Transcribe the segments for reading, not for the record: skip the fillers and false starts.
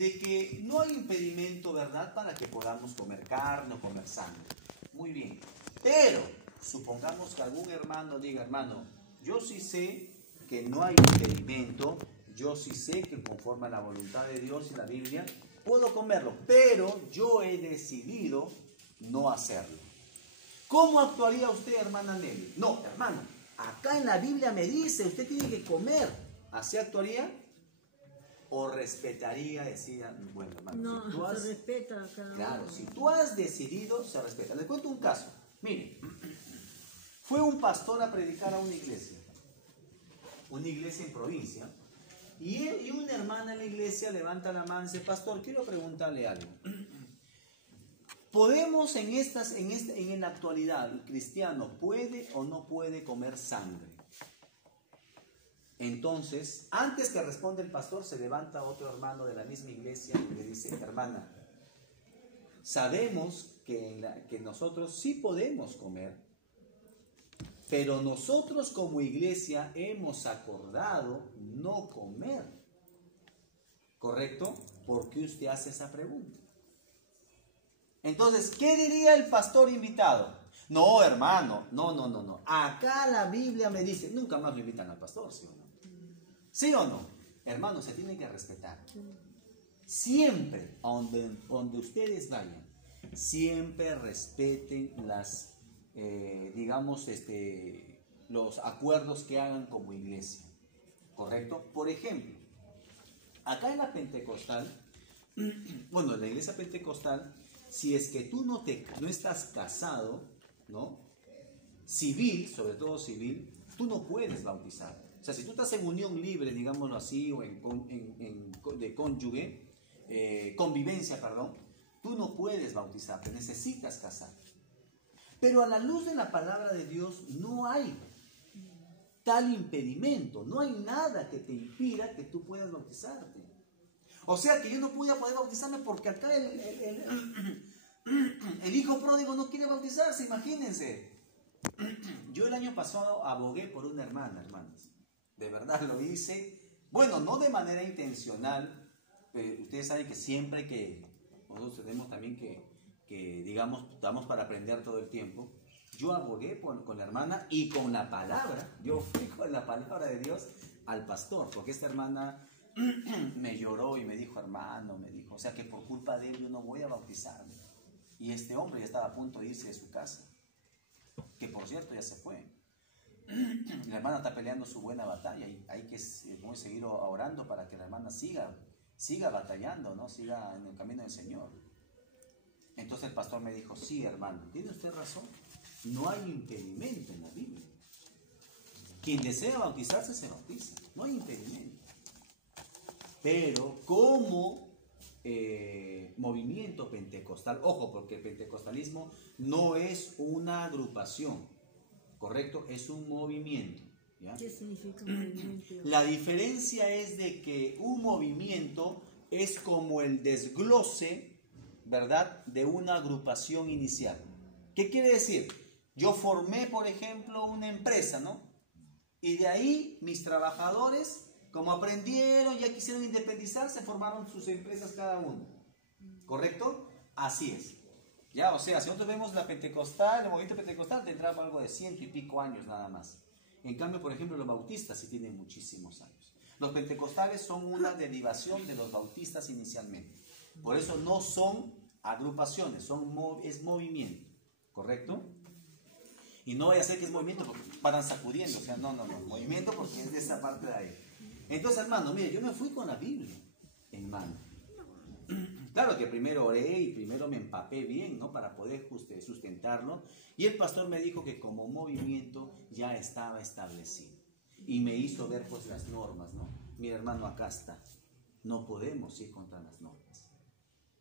de que no hay impedimento, ¿verdad?, para que podamos comer carne o comer sangre. Muy bien. Pero supongamos que algún hermano diga, hermano, yo sí sé que no hay impedimento, yo sí sé que conforme a la voluntad de Dios y la Biblia, puedo comerlo, pero yo he decidido no hacerlo. ¿Cómo actuaría usted, hermana Nelly? No, hermano, acá en la Biblia me dice, usted tiene que comer. ¿Así actuaría? ¿O respetaría, decía, bueno, hermano, No, si tú has... se respeta acá. Claro, si tú has decidido, se respeta. Les cuento un caso. Mire, fue un pastor a predicar a una iglesia en provincia, y una hermana en la iglesia levanta la mano y dice, pastor, quiero preguntarle algo. ¿Podemos en la actualidad, el cristiano puede o no puede comer sangre? Entonces, antes que responda el pastor, se levanta otro hermano de la misma iglesia y le dice, hermana, sabemos que nosotros sí podemos comer, pero nosotros como iglesia hemos acordado no comer. ¿Correcto? ¿Por qué usted hace esa pregunta? Entonces, ¿qué diría el pastor invitado? No, hermano, no. Acá la Biblia me dice, nunca más me invitan al pastor, ¿sí o no? ¿Sí o no? Hermano, se tiene que respetar. Siempre, donde ustedes vayan, siempre respeten las, los acuerdos que hagan como iglesia. ¿Correcto? Por ejemplo, acá en la Pentecostal, bueno, en la iglesia pentecostal, si es que tú no estás casado, ¿no? Civil, sobre todo civil, tú no puedes bautizar. O sea, si tú estás en unión libre, digámoslo así, o de cónyuge, convivencia, perdón, tú no puedes bautizarte, necesitas casarte. Pero a la luz de la palabra de Dios no hay tal impedimento, no hay nada que te impida que tú puedas bautizarte. O sea que yo no voy a poder bautizarme porque acá el hijo pródigo no quiere bautizarse, imagínense. Yo el año pasado abogué por una hermana, hermanos. De verdad lo hice. Bueno, no de manera intencional. Ustedes saben que siempre que nosotros tenemos también que digamos, estamos para aprender todo el tiempo. Yo abogué con la hermana y con la palabra. Yo fui con la palabra de Dios al pastor, porque esta hermana me lloró y me dijo, hermano, me dijo, o sea que por culpa de él yo no voy a bautizarme. Y este hombre ya estaba a punto de irse de su casa, que por cierto ya se fue. La hermana está peleando su buena batalla y hay que seguir orando para que la hermana siga batallando, ¿no? Siga en el camino del Señor. Entonces el pastor me dijo, sí, hermano, tiene usted razón, no hay impedimento en la Biblia. Quien desea bautizarse se bautiza, no hay impedimento. Pero como movimiento pentecostal, ojo, porque el pentecostalismo no es una agrupación, ¿correcto? Es un movimiento, ¿ya? ¿Qué significa movimiento? La diferencia es de que un movimiento es como el desglose, ¿verdad?, de una agrupación inicial. ¿Qué quiere decir? Yo formé, por ejemplo, una empresa, ¿no? Y de ahí mis trabajadores, como aprendieron, ya quisieron independizarse, formaron sus empresas cada uno. ¿Correcto? Así es. Ya, o sea, si nosotros vemos la pentecostal, el movimiento pentecostal tendrá algo de 100 y pico años nada más. En cambio, por ejemplo, los bautistas sí tienen muchísimos años. Los pentecostales son una derivación de los bautistas inicialmente. Por eso no son agrupaciones, es movimiento. ¿Correcto? Y no vaya a ser que es movimiento porque paran sacudiendo. O sea, no, movimiento porque es de esa parte de ahí. Entonces, hermano, mire, yo me fui con la Biblia en mano. Claro que primero oré y primero me empapé bien, ¿no? Para poder sustentarlo. Y el pastor me dijo que como movimiento ya estaba establecido. Y me hizo ver pues las normas, ¿no? Mira, hermano, acá está. No podemos ir contra las normas.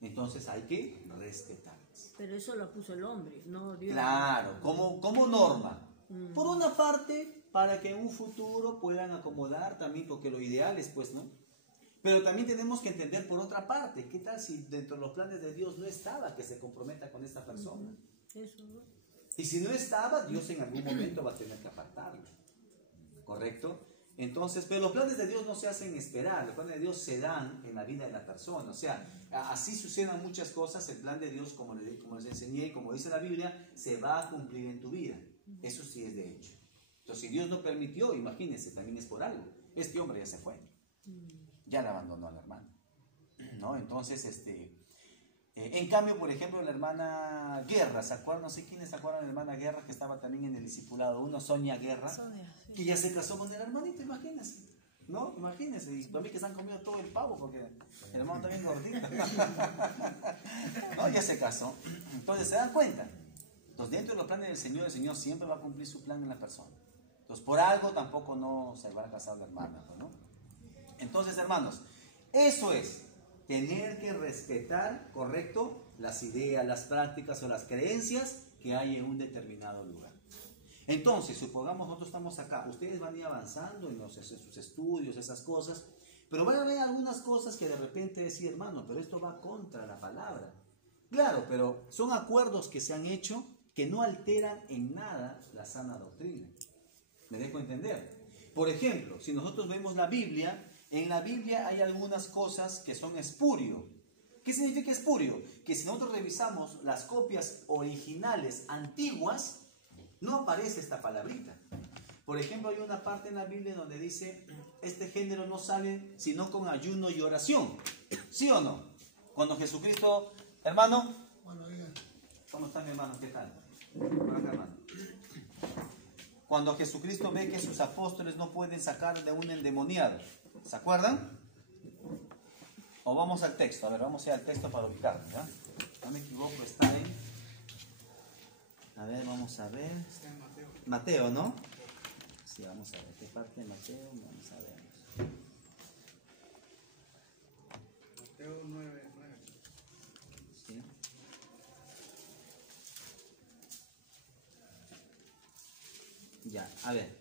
Entonces hay que respetarlas. Pero eso lo puso el hombre, no Dios. Claro, como norma. Por una parte, para que en un futuro puedan acomodar también, porque lo ideal es pues, ¿no? Pero también tenemos que entender por otra parte, ¿qué tal si dentro de los planes de Dios no estaba que se comprometa con esta persona? Eso, ¿no? Y si no estaba, Dios en algún momento va a tener que apartarlo. ¿Correcto? Entonces, pero los planes de Dios no se hacen esperar, los planes de Dios se dan en la vida de la persona. O sea, así suceden muchas cosas, el plan de Dios, como les enseñé y como dice la Biblia, se va a cumplir en tu vida. Eso sí es de hecho. Entonces, si Dios no permitió, imagínense, también es por algo. Este hombre ya se fue, ya le abandonó al hermano, ¿no? Entonces, en cambio, por ejemplo, la hermana Guerra, ¿se acuerdan? No sé quiénes se acuerdan de la hermana Guerra, que estaba también en el discipulado 1, Sonia Guerra, Sonia, sí. que ya se casó con el hermanito, imagínense, ¿no? Imagínense, y también que se han comido todo el pavo, porque el hermano también gordito, ¿no? Ya se casó. Entonces, ¿se dan cuenta? Entonces, dentro de los planes del Señor, el Señor siempre va a cumplir su plan en la persona. Entonces, por algo tampoco no se va a casar la hermana, ¿no? Entonces, hermanos, eso es tener que respetar, ¿correcto?, las ideas, las prácticas o las creencias que hay en un determinado lugar. Entonces, supongamos nosotros estamos acá, ustedes van a ir avanzando en sus estudios, esas cosas, pero van a ver algunas cosas que de repente decir, hermano, pero esto va contra la palabra. Claro, pero son acuerdos que se han hecho que no alteran en nada la sana doctrina. ¿Me dejo entender? Por ejemplo, si nosotros vemos la Biblia, en la Biblia hay algunas cosas que son espurio. ¿Qué significa espurio? Que si nosotros revisamos las copias originales antiguas, no aparece esta palabrita. Por ejemplo, hay una parte en la Biblia donde dice, este género no sale sino con ayuno y oración. ¿Sí o no? Cuando Jesucristo, hermano, ¿cómo está mi hermano? ¿Qué tal? Por acá, hermano. Cuando Jesucristo ve que sus apóstoles no pueden sacar de un endemoniado, ¿se acuerdan? O vamos al texto, a ver, vamos a ir al texto para ubicarnos, ¿ya? No me equivoco, está en... A ver, vamos a ver... Está en Mateo. Mateo, ¿no? Sí, vamos a ver, ¿qué parte de Mateo? Vamos a ver. Mateo 9. Sí. Ya, a ver.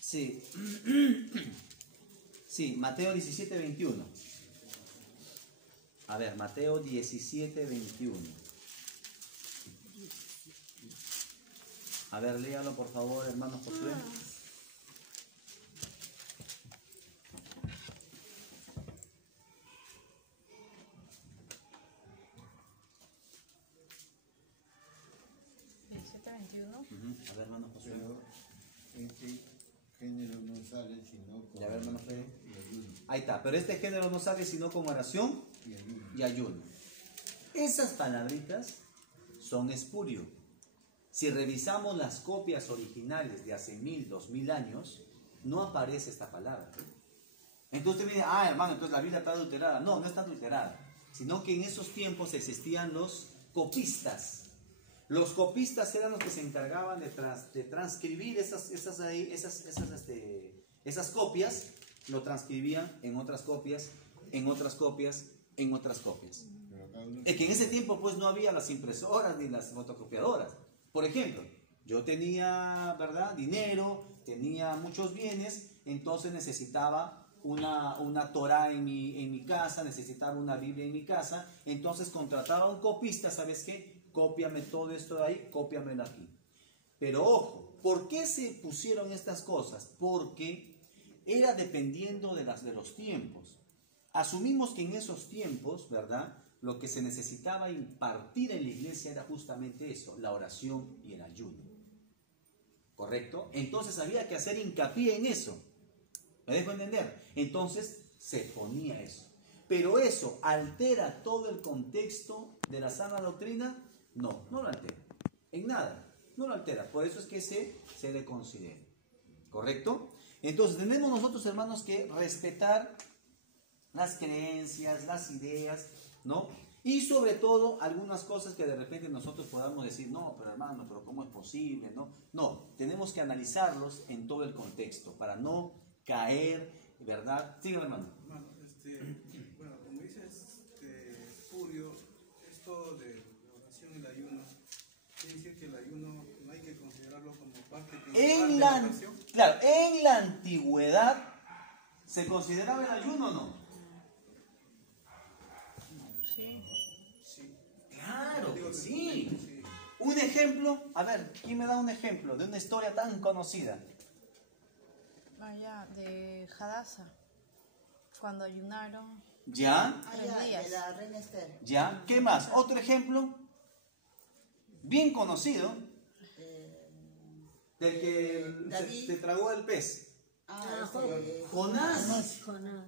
Sí. Sí, Mateo 17, 21. A ver, Mateo 17, 21. A ver, léalo por favor, hermano Josué. A ver, hermano Josué. Pero este género no sale sino con Ya, a ver, hermano Fede. y ayuno. Ahí está, pero este género no sale sino con oración Y ayuno. y ayuno. Esas palabritas son espurio. Si revisamos las copias originales de hace 1000, 2000 años, no aparece esta palabra. Entonces usted me dice, hermano, entonces la Biblia está adulterada. No, no está adulterada, sino que en esos tiempos existían los copistas. Los copistas eran los que se encargaban de transcribir esas copias, lo transcribían en otras copias, en otras copias, en otras copias. Pero cada uno Es que en ese tiempo pues no había las impresoras ni las fotocopiadoras. Por ejemplo, yo tenía, ¿verdad?, dinero, tenía muchos bienes, entonces necesitaba una Torah en mi casa, necesitaba una Biblia en mi casa, entonces contrataba a un copista, ¿sabes qué? Cópiame todo esto de ahí, cópiamelo aquí. Pero ojo, ¿por qué se pusieron estas cosas? Porque era dependiendo de los tiempos. Asumimos que en esos tiempos, ¿verdad?, lo que se necesitaba impartir en la iglesia era justamente eso, la oración y el ayuno. ¿Correcto? Entonces había que hacer hincapié en eso. ¿Me dejo entender? Entonces se ponía eso. Pero eso altera todo el contexto de la sana doctrina. No, no lo altera. En nada. No lo altera. Por eso es que se le considera. ¿Correcto? Entonces tenemos nosotros, hermanos, que respetar las creencias, las ideas, ¿no? Y sobre todo algunas cosas que de repente nosotros podamos decir, no, pero hermano, pero ¿cómo es posible? No, tenemos que analizarlos en todo el contexto para no caer, ¿verdad? Sí, hermano. Hermano, bueno, como dices, Furio, esto de la oración y el ayuno, quiere decir que el ayuno no hay que considerarlo como parte principal de la oración. Claro, en la antigüedad se consideraba el ayuno, ¿o no? Sí. Sí. Claro Digo que que sí. sí. Un ejemplo, a ver, ¿quién me da un ejemplo de una historia tan conocida? Allá, de Hadassah, cuando ayunaron ¿Ya? tres De días. la reina Esther. ¿Ya? ¿Qué más? Otro ejemplo, bien conocido, del que David. se tragó el pez. Jonás. Jonás.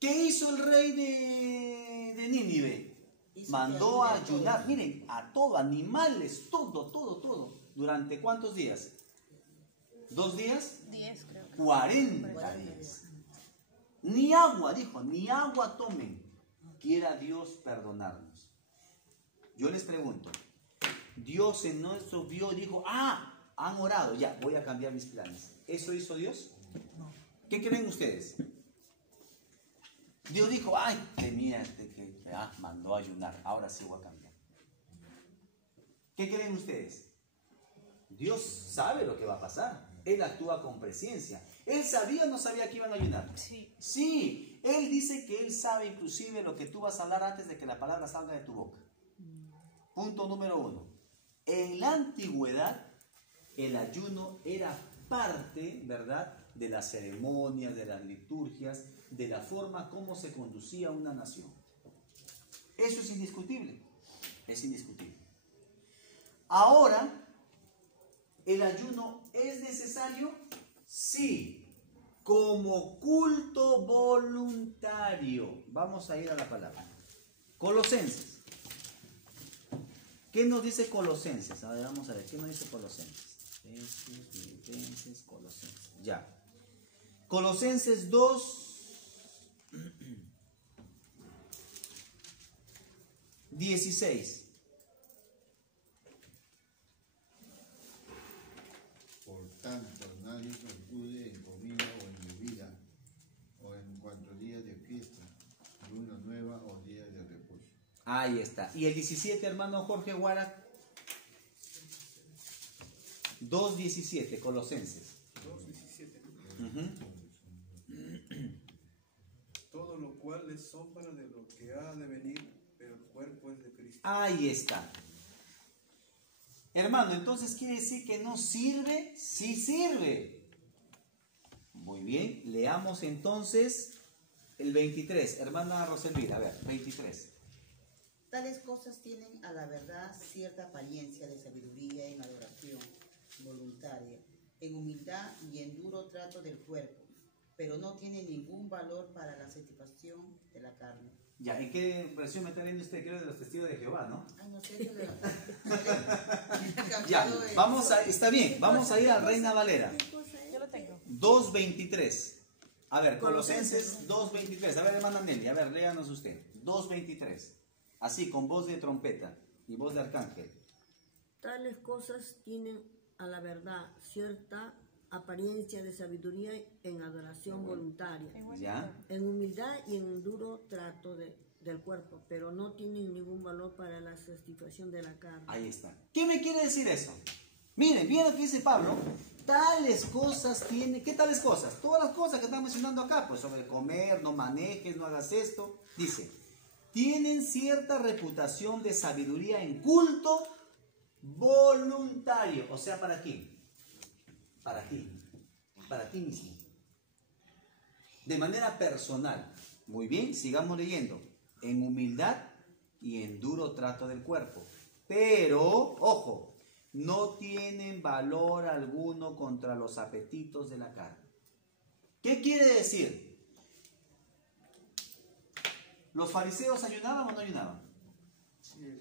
¿Qué hizo el rey de Nínive? Hizo Mandó que a ayude a todos. ayunar, miren, a todo, animales, todo. ¿Durante cuántos días? ¿2 días? 10 creo que. 40 días. Ni agua, dijo, ni agua tomen. Quiera Dios perdonarnos. Yo les pregunto, Dios en nuestro vio y dijo, han orado, ya, voy a cambiar mis planes. ¿Eso hizo Dios? ¿Qué creen ustedes? Dios dijo, ay, temía que mandó a ayunar, ahora sí voy a cambiar. ¿Qué creen ustedes? Dios sabe lo que va a pasar. Él actúa con presciencia. ¿Él sabía o no sabía que iban a ayunar? Sí. Sí, Él dice que Él sabe inclusive lo que tú vas a hablar antes de que la palabra salga de tu boca. Punto número 1. En la antigüedad, el ayuno era parte, ¿verdad?, de las ceremonias, de las liturgias, de la forma como se conducía una nación. Eso es indiscutible. Es indiscutible. Ahora, ¿el ayuno es necesario? Sí, como culto voluntario. Vamos a ir a la palabra. Colosenses. ¿Qué nos dice Colosenses? A ver, vamos a ver, ¿qué nos dice Colosenses? Filipenses, Colosenses. Ya. Colosenses 2. 16. Por tanto, nadie os acude en comida o en bebida, o en cuanto días de fiesta, luna nueva o días de reposo. Ahí está. Y el 17, hermano Jorge Guara. 2.17, Colosenses. 2:17. Ujú. Todo lo cual es sombra de lo que ha de venir, pero el cuerpo es de Cristo. Ahí está. Hermano, entonces quiere decir que no sirve, sí sirve. Muy bien, leamos entonces el 23. Hermana Roselvira, a ver, 23. Tales cosas tienen a la verdad cierta apariencia de sabiduría en adoración voluntaria, en humildad y en duro trato del cuerpo, pero no tienen ningún valor para la satisfacción de la carne. Ya, ¿en qué versión me está leyendo usted? Creo de los testigos de Jehová, ¿no? Ay, no sé, eso le- Ya, vamos a, está bien, vamos a ir a Reina Valera. Yo lo tengo. 2.23. A ver, Colosenses 2.23. A ver, hermana Nelly, a ver, léanos usted. 2.23. Así, con voz de trompeta y voz de arcángel. Tales cosas tienen a la verdad cierta apariencia de sabiduría en adoración voluntaria, ¿Ya? en humildad y en duro trato del cuerpo, pero no tienen ningún valor para la satisfacción de la carne. Ahí está. ¿Qué me quiere decir eso? Miren, bien lo que dice Pablo. Tales cosas tiene. ¿Qué tales cosas? Todas las cosas que están mencionando acá, pues sobre comer, no manejes, no hagas esto. Dice, tienen cierta reputación de sabiduría en culto voluntario. O sea, ¿para quién? Para ti mismo. De manera personal. Muy bien, sigamos leyendo. En humildad y en duro trato del cuerpo. Pero, ojo, no tienen valor alguno contra los apetitos de la carne. ¿Qué quiere decir? ¿Los fariseos ayunaban o no ayunaban? Sí,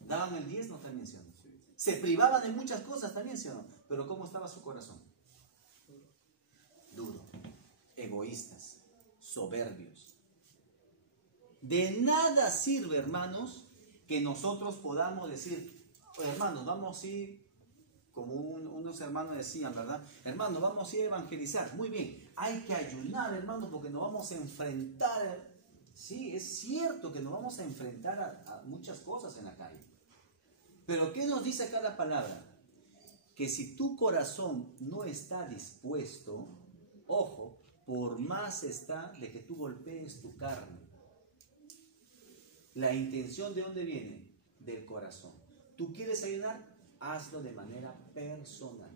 ¿Daban el diezmo también, sí o no? Se privaban de muchas cosas también, sí o no? Pero ¿cómo estaba su corazón? Duro, egoístas, soberbios. De nada sirve, hermanos, que nosotros podamos decir, hermanos, vamos a ir, como unos hermanos decían, ¿verdad? Hermanos, vamos a ir a evangelizar. Muy bien, hay que ayunar, hermanos, porque nos vamos a enfrentar. Sí, es cierto que nos vamos a enfrentar a muchas cosas en la calle. Pero ¿qué nos dice acá la palabra? Que si tu corazón no está dispuesto, ojo, por más está de que tú golpees tu carne. La intención ¿de dónde viene? Del corazón. ¿Tú quieres ayunar? Hazlo de manera personal.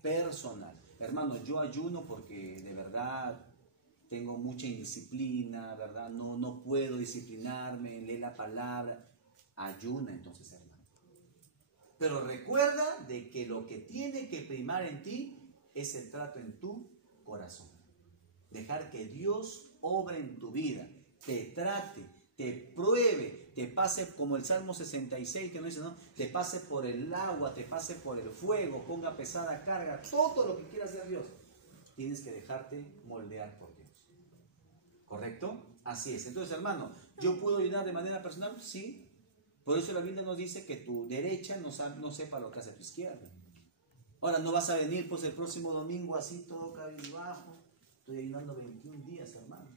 Personal. hermano, yo ayuno porque de verdad tengo mucha indisciplina, ¿verdad? No puedo disciplinarme, leer la palabra. Ayuna entonces, hermano. Pero recuerda de que lo que tiene que primar en ti es el trato en tu corazón. Dejar que Dios obre en tu vida, te trate, te pruebe, te pase como el Salmo 66 que nos dice, ¿no? Te pase por el agua, te pase por el fuego, ponga pesada carga, todo lo que quiera hacer Dios. Tienes que dejarte moldear por Dios. ¿Correcto? Así es. Entonces, hermano, ¿yo puedo ayudar de manera personal? Sí. Por eso la Biblia nos dice que tu derecha no sepa lo que hace tu izquierda. Ahora, no vas a venir pues el próximo domingo así todo cabizbajo. Estoy ayunando 21 días, hermano.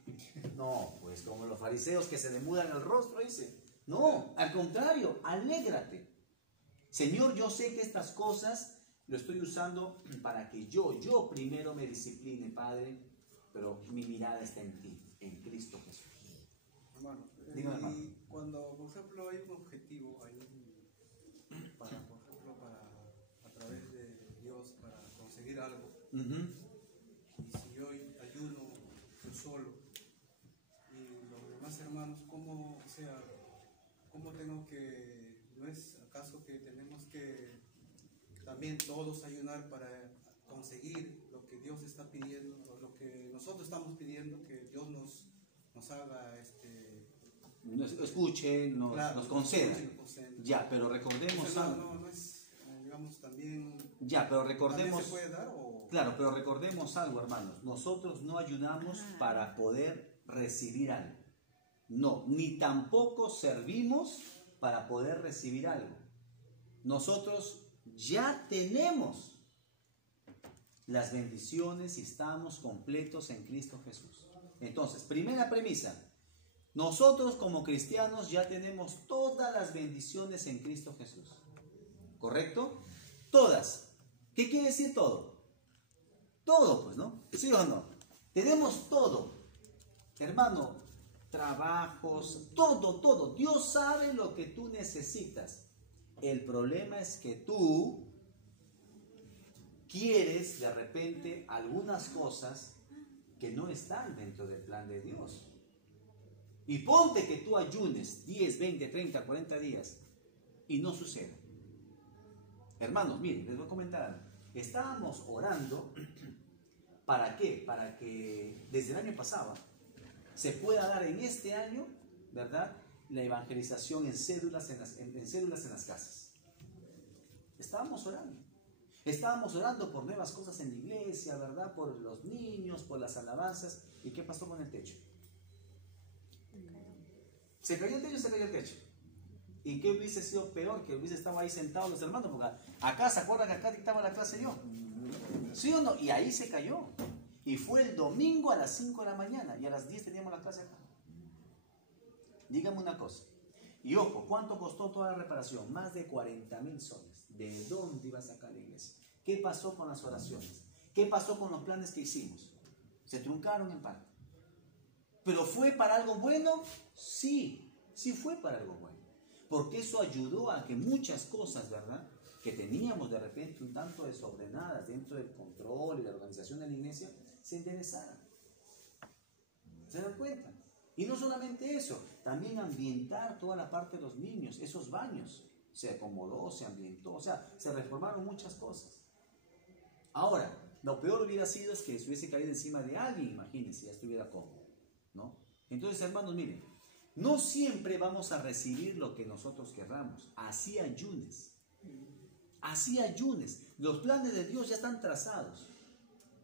No, pues como los fariseos que se le mudan el rostro, dice. No, al contrario, alégrate. Señor, yo sé que estas cosas lo estoy usando para que yo primero me discipline, Padre, pero mi mirada está en ti, en Cristo Jesús. Hermano, Dígame, hermano. y cuando, por ejemplo, hay un objetivo ahí para, por ejemplo, a través de Dios, para conseguir algo, y si yo ayuno yo solo, y los demás hermanos, ¿cómo, o sea, cómo tengo que, no es acaso que tenemos que también todos ayunar para conseguir lo que Dios está pidiendo, o lo que nosotros estamos pidiendo, que Dios nos haga Nos escuche, nos conceda. Ya, pero recordemos Entonces, algo. no es, digamos, también. Ya, pero recordemos. ¿También se puede dar o? Claro, pero recordemos algo, hermanos. Nosotros no ayunamos para poder recibir algo. No, ni tampoco servimos para poder recibir algo. Nosotros ya tenemos las bendiciones y estamos completos en Cristo Jesús. Entonces, primera premisa. Nosotros como cristianos ya tenemos todas las bendiciones en Cristo Jesús. ¿Correcto? Todas. ¿Qué quiere decir todo? Todo, pues, ¿no? ¿Sí o no? Tenemos todo. Hermano, trabajos, todo. Dios sabe lo que tú necesitas. El problema es que tú quieres de repente algunas cosas que no están dentro del plan de Dios. Y ponte que tú ayunes 10, 20, 30, 40 días y no sucede. Hermanos, miren, les voy a comentar algo. Estábamos orando, ¿para qué? Para que desde el año pasado se pueda dar en este año, ¿verdad?, la evangelización en cédulas en las casas. Estábamos orando. Estábamos orando por nuevas cosas en la iglesia, ¿verdad?, por los niños, por las alabanzas. ¿Y qué pasó con el techo? Se cayó el techo. ¿Y qué hubiese sido peor? Que hubiese estado ahí sentados los hermanos, porque acá, ¿se acuerdan que acá dictaba la clase yo? ¿Sí o no? Y ahí se cayó. Y fue el domingo a las 5 de la mañana y a las 10 teníamos la clase acá. Dígame una cosa. Y ojo, ¿cuánto costó toda la reparación? Más de 40,000 soles. ¿De dónde iba a sacar la iglesia? ¿Qué pasó con las oraciones? ¿Qué pasó con los planes que hicimos? Se truncaron en parte. ¿Pero fue para algo bueno? Sí fue para algo bueno. Porque eso ayudó a que muchas cosas, ¿verdad?, que teníamos de repente un tanto desordenadas dentro del control y la organización de la iglesia, se enderezaran. ¿Se dan cuenta? Y no solamente eso, también ambientar toda la parte de los niños, esos baños. Se acomodó, se ambientó, o sea, se reformaron muchas cosas. Ahora, lo peor hubiera sido es que se hubiese caído encima de alguien, imagínense, ya estuviera cómodo, ¿no? Entonces, hermanos, miren, no siempre vamos a recibir lo que nosotros querramos. Así ayunes. Los planes de Dios ya están trazados,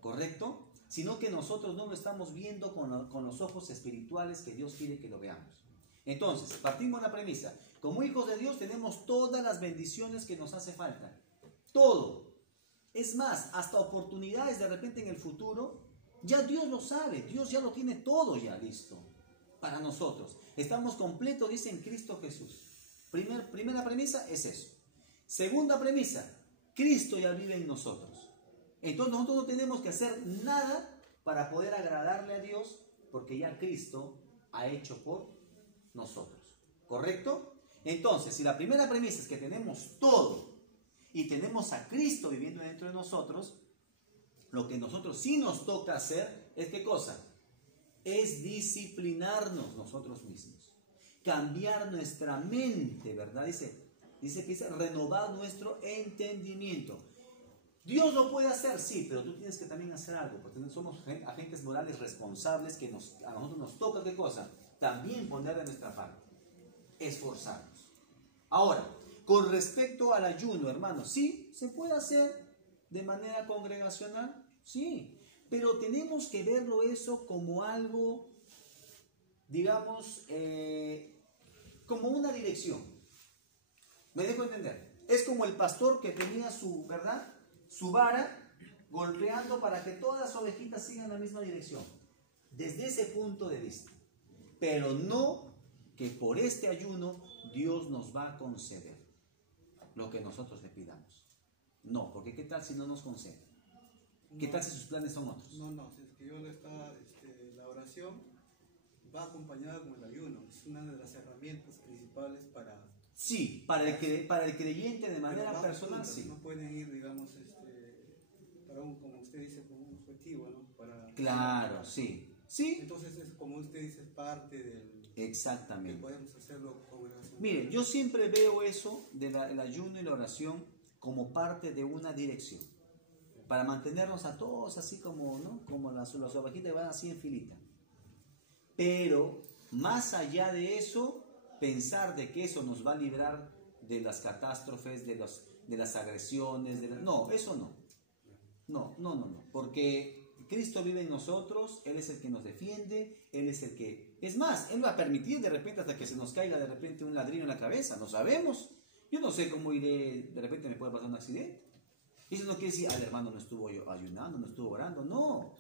¿correcto? Sino que nosotros no lo estamos viendo con los ojos espirituales que Dios quiere que lo veamos. Entonces, partimos de la premisa. Como hijos de Dios tenemos todas las bendiciones que nos hace falta. Todo. Es más, hasta oportunidades de repente en el futuro, ya Dios lo sabe. Dios ya lo tiene todo ya listo para nosotros. Estamos completos, dice, en Cristo Jesús. Primera premisa es eso. Segunda premisa, Cristo ya vive en nosotros. Entonces nosotros no tenemos que hacer nada para poder agradarle a Dios, porque ya Cristo ha hecho por nosotros. ¿Correcto? Entonces, si la primera premisa es que tenemos todo y tenemos a Cristo viviendo dentro de nosotros, Lo que nosotros sí nos toca hacer es ¿qué cosa? Es disciplinarnos nosotros mismos. Cambiar nuestra mente, ¿verdad? Dice que dice renovar nuestro entendimiento. Dios lo puede hacer, sí, pero tú tienes que también hacer algo, porque somos agentes morales responsables que a nosotros nos toca, ¿qué cosa? También poner de nuestra parte, esforzarnos. Ahora, con respecto al ayuno, hermanos, sí, se puede hacer de manera congregacional, sí, pero tenemos que verlo eso como algo, digamos, como una dirección. ¿Me dejo entender? Es como el pastor que tenía su, ¿verdad?, su vara golpeando para que todas las ovejitas sigan la misma dirección. Desde ese punto de vista. Pero no que por este ayuno Dios nos va a conceder lo que nosotros le pidamos. No, porque ¿qué tal si no nos concede? ¿Qué tal si sus planes son otros? No, si es que yo le está, la oración va acompañada con el ayuno. Es una de las herramientas principales para... Sí, para el creyente de manera personal, juntas, sí. No pueden ir, digamos, para un, como usted dice, como un objetivo, ¿no? Claro, sí. Sí. Entonces, es como usted dice, es parte del... Exactamente. Que podemos hacerlo congregacional. Mire, yo siempre veo eso del ayuno y la oración como parte de una dirección. Para mantenernos a todos así como, ¿no?, como las ovejitas van así en filita. Pero, más allá de eso, pensar de que eso nos va a librar de las catástrofes, de las agresiones, no, eso no. No, porque Cristo vive en nosotros, Él es el que nos defiende, Él es el que... Es más, Él va a permitir de repente hasta que se nos caiga de repente un ladrillo en la cabeza, no sabemos. Yo no sé cómo iré, de repente me puede pasar un accidente. Y eso no quiere decir, el hermano no estuvo ayunando, no estuvo orando, no.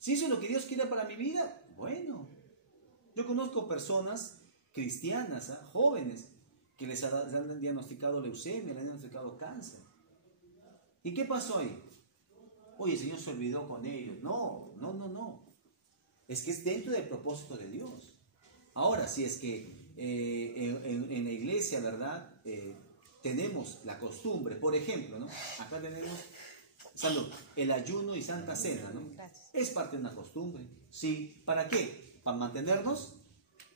Si eso es lo que Dios quiere para mi vida, bueno. Yo conozco personas cristianas, jóvenes, que les han diagnosticado leucemia, les han diagnosticado cáncer. ¿Y qué pasó ahí? Oye, el Señor se olvidó con ellos. No. Es que es dentro del propósito de Dios. Ahora, si es que en la iglesia, ¿verdad?, tenemos la costumbre, por ejemplo, ¿no? Acá tenemos, salud, el ayuno y Santa Cena, ¿no? Gracias. Es parte de una costumbre. ¿Sí? ¿Para qué? Para mantenernos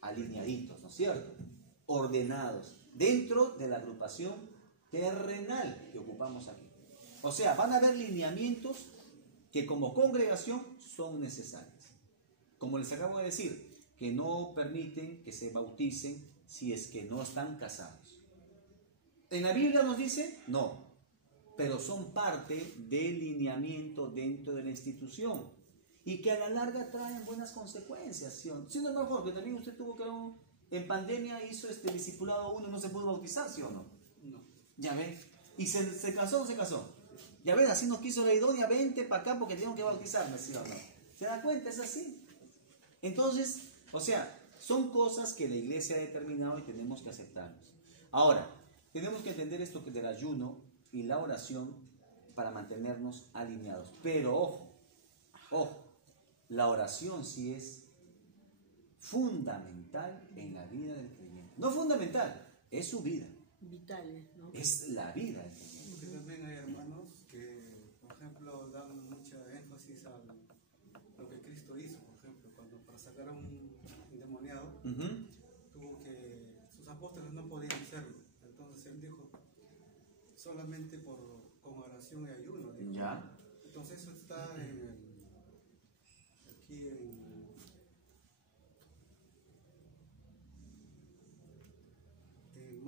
alineaditos, ¿no es cierto? Ordenados, dentro de la agrupación terrenal que ocupamos aquí. O sea, van a haber lineamientos que como congregación son necesarios. Como les acabo de decir, que no permiten que se bauticen si es que no están casados. ¿En la Biblia nos dice? No, pero son parte del lineamiento dentro de la institución y que a la larga traen buenas consecuencias, ¿sí o no? No, Jorge, también usted tuvo que en pandemia hizo discipulado uno y no se pudo bautizar, ¿sí o no? No. Ya ves, y se casó o no se casó. Ya ves, así nos quiso la idonia, vente para acá porque tengo que bautizarme, ¿sí o no? ¿Se da cuenta? Es así. Entonces, o sea, son cosas que la iglesia ha determinado y tenemos que aceptarlas. Ahora, tenemos que entender esto del ayuno y la oración para mantenernos alineados. Pero ojo, la oración sí es fundamental en la vida del creyente. No fundamental, es su vida. Vitales, ¿no? Es la vida del creyente. Porque también hay hermanos que, por ejemplo, dan mucha énfasis a lo que Cristo hizo, por ejemplo, cuando para sacar a un endemoniado, tuvo que, sus apóstoles no podían hacerlo. Entonces él dijo, solamente con oración y ayuno. Dijo. Ya. Entonces eso está aquí en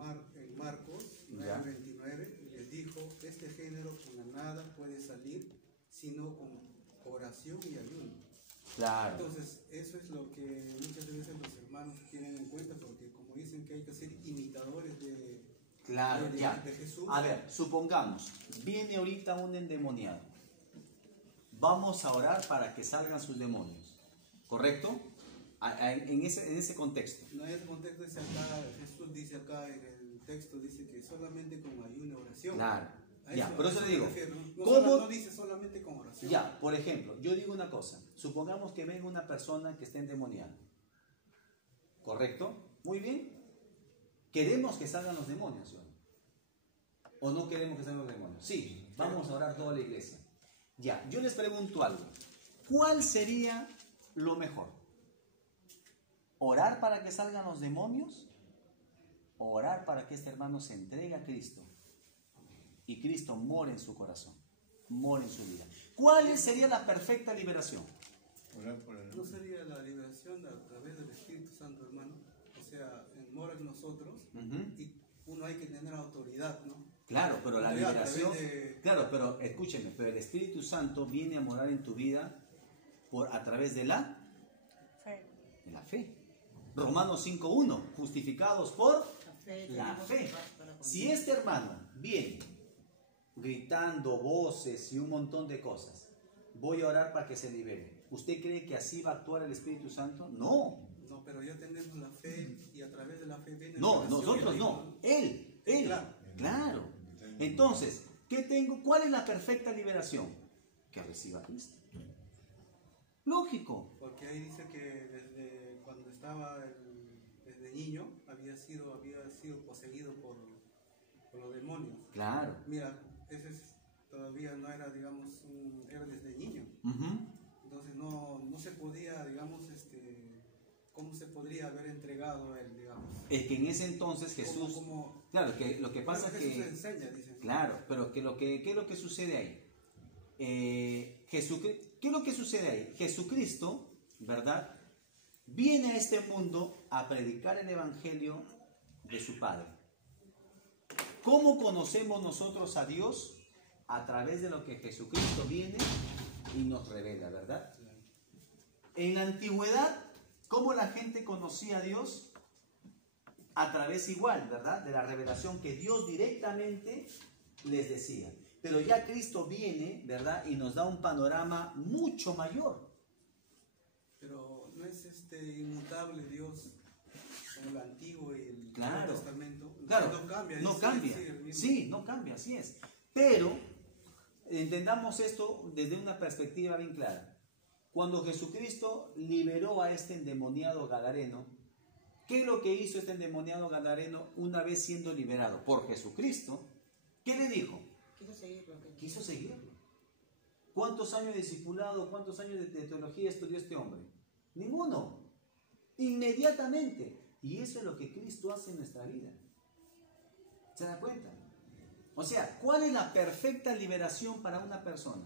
Marcos 9:29, y les dijo, este género con nada puede salir sino con oración y ayuno. Claro. Entonces eso es lo que muchas veces los hermanos tienen en cuenta, porque como dicen que hay que ser imitadores de Jesús. A ver, supongamos, viene ahorita un endemoniado. Vamos a orar para que salgan sus demonios. ¿Correcto? En ese contexto. No, en ese contexto dice acá, Jesús dice acá en el texto, dice que solamente con ayuno y oración. Claro. A Ya, por eso le digo. No dice solamente con oración. Ya, por ejemplo, yo digo una cosa. Supongamos que venga una persona que está endemoniada. ¿Correcto? Muy bien. ¿Queremos que salgan los demonios, ¿sí? ¿O no queremos que salgan los demonios? Sí, vamos a orar toda la iglesia. Ya, yo les pregunto algo. ¿Cuál sería lo mejor? ¿Orar para que salgan los demonios? ¿O orar para que este hermano se entregue a Cristo y Cristo more en su corazón, more en su vida? ¿Cuál sería la perfecta liberación? Orar por el ¿No sería la liberación a través del Espíritu Santo, hermano? O sea, mora en nosotros y uno hay que tener autoridad, ¿no? Claro, pero la Autoridad a liberación... través de- Claro, pero escúcheme, pero el Espíritu Santo viene a morar en tu vida a través de la fe. Romanos 5.1, justificados por la fe. Si este hermano viene gritando voces y un montón de cosas, voy a orar para que se libere, ¿usted cree que así va a actuar el Espíritu Santo? No. No, pero ya tenemos la fe y a través de la fe viene No, la nosotros oración. no. Él. Claro. Claro. Entonces, ¿qué tengo? ¿Cuál es la perfecta liberación? Que reciba a Cristo. Lógico. Porque ahí dice que desde cuando estaba desde niño había sido poseído por los demonios. Claro. Mira, todavía no era, digamos, era desde niño. Ujú. Entonces no se podía, digamos, ¿cómo se podría haber entregado a él, digamos? Es que en ese entonces Jesús... Claro, que lo que pasa Jesús que... enseña, dicen. Claro, pero ¿qué es lo que sucede ahí? ¿Qué es lo que sucede ahí? Jesucristo, ¿verdad? Viene a este mundo a predicar el Evangelio de su Padre. ¿Cómo conocemos nosotros a Dios? A través de lo que Jesucristo viene y nos revela, ¿verdad? En la antigüedad, ¿cómo la gente conocía a Dios? A través igual, ¿verdad? De la revelación que Dios directamente les decía. Pero ya Cristo viene, ¿verdad? Y nos da un panorama mucho mayor. Pero no es inmutable Dios como el Antiguo y el Claro. Nuevo Testamento. Claro, No cambia. no dice, cambia. sigue el mismo. Sí, no cambia, así es. Pero entendamos esto desde una perspectiva bien clara. Cuando Jesucristo liberó a este endemoniado gadareno, ¿qué es lo que hizo este endemoniado gadareno una vez siendo liberado por Jesucristo? ¿Qué le dijo? Quiso seguirlo. Quiso seguirlo. ¿Cuántos años de discipulado, cuántos años de teología estudió este hombre? Ninguno. Inmediatamente. Y eso es lo que Cristo hace en nuestra vida. ¿Se da cuenta? O sea, ¿cuál es la perfecta liberación para una persona?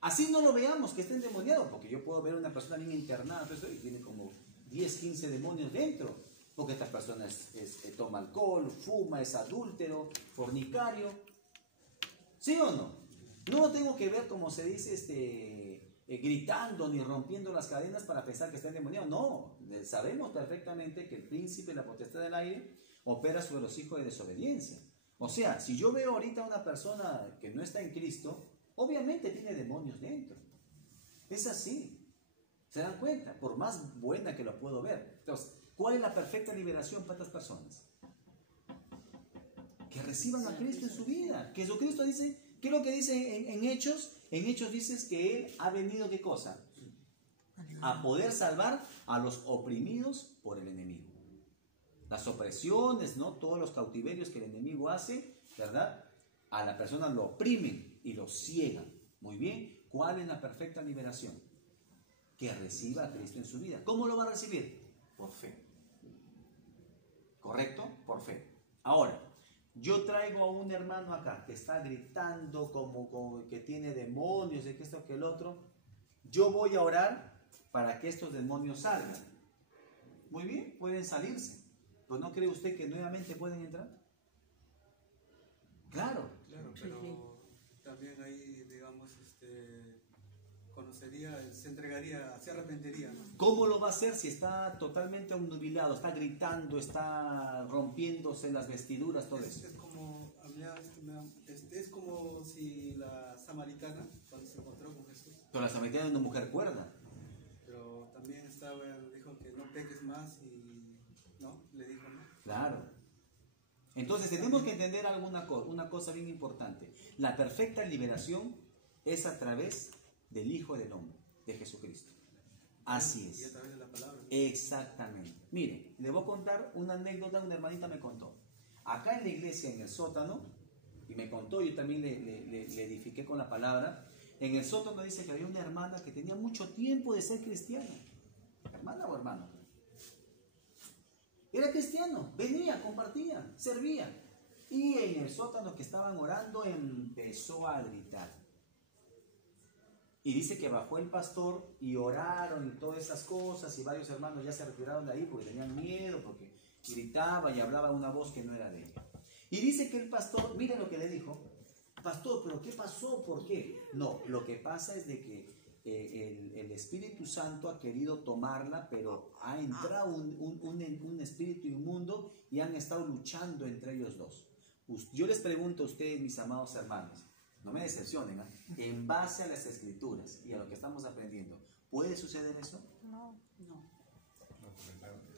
Así no lo veamos que esté endemoniado, porque yo puedo ver a una persona bien internada y tiene como 10, 15 demonios dentro, porque esta persona toma alcohol, fuma, es adúltero, fornicario. ¿Sí o no? No lo tengo que ver, como se dice, gritando ni rompiendo las cadenas para pensar que está endemoniado. No, sabemos perfectamente que el príncipe de la potestad del aire opera sobre los hijos de desobediencia. O sea, si yo veo ahorita a una persona que no está en Cristo, obviamente tiene demonios dentro. Es así. ¿Se dan cuenta? Por más buena que lo puedo ver. Entonces, ¿cuál es la perfecta liberación para estas personas? Que reciban a Cristo en su vida. Que Jesucristo dice, ¿qué es lo que dice en Hechos? En Hechos dices que Él ha venido, ¿qué cosa? A poder salvar a los oprimidos por el enemigo. Las opresiones, ¿no? Todos los cautiverios que el enemigo hace, ¿verdad? A la persona lo oprimen y lo ciegan. Muy bien. ¿Cuál es la perfecta liberación? Que reciba a Cristo en su vida. ¿Cómo lo va a recibir? Por fe. ¿Correcto? Por fe. Ahora, yo traigo a un hermano acá que está gritando como que tiene demonios, de que esto, que el otro. Yo voy a orar para que estos demonios salgan. Muy bien, pueden salirse. ¿Pero no cree usted que nuevamente pueden entrar? Claro. Claro, pero también ahí, digamos, se entregaría, se arrepentiría, ¿no? ¿Cómo lo va a hacer si está totalmente obnubilado, está gritando, está rompiéndose las vestiduras, todo eso? Es como si la samaritana, cuando se encontró con Jesús, Pero la samaritana es una mujer cuerda. pero también dijo que no peques más y, ¿no? Le dijo, ¿no? Claro. Entonces tenemos que entender una cosa bien importante. La perfecta liberación es a través del Hijo del Hombre, de Jesucristo. Así Y a es. través de la palabra. Exactamente. Mire, le voy a contar una anécdota, una hermanita me contó. Acá en la iglesia, en el sótano, y me contó, yo también le edifiqué con la palabra. En el sótano dice que había una hermana que tenía mucho tiempo de ser cristiana. ¿Hermana o hermano? Era cristiano, venía, compartía, servía. Y en el sótano que estaban orando empezó a gritar. Y dice que bajó el pastor y oraron y todas esas cosas, y varios hermanos ya se retiraron de ahí porque tenían miedo, porque gritaba y hablaba una voz que no era de ella. Y dice que el pastor, miren lo que le dijo: pastor, ¿pero qué pasó? ¿Por qué? No, lo que pasa es de que el Espíritu Santo ha querido tomarla, pero ha entrado un espíritu inmundo y han estado luchando entre ellos dos. Yo les pregunto a ustedes, mis amados hermanos, no me decepcionen, ¿eh? En base a las Escrituras y a lo que estamos aprendiendo, ¿puede suceder eso? No. No.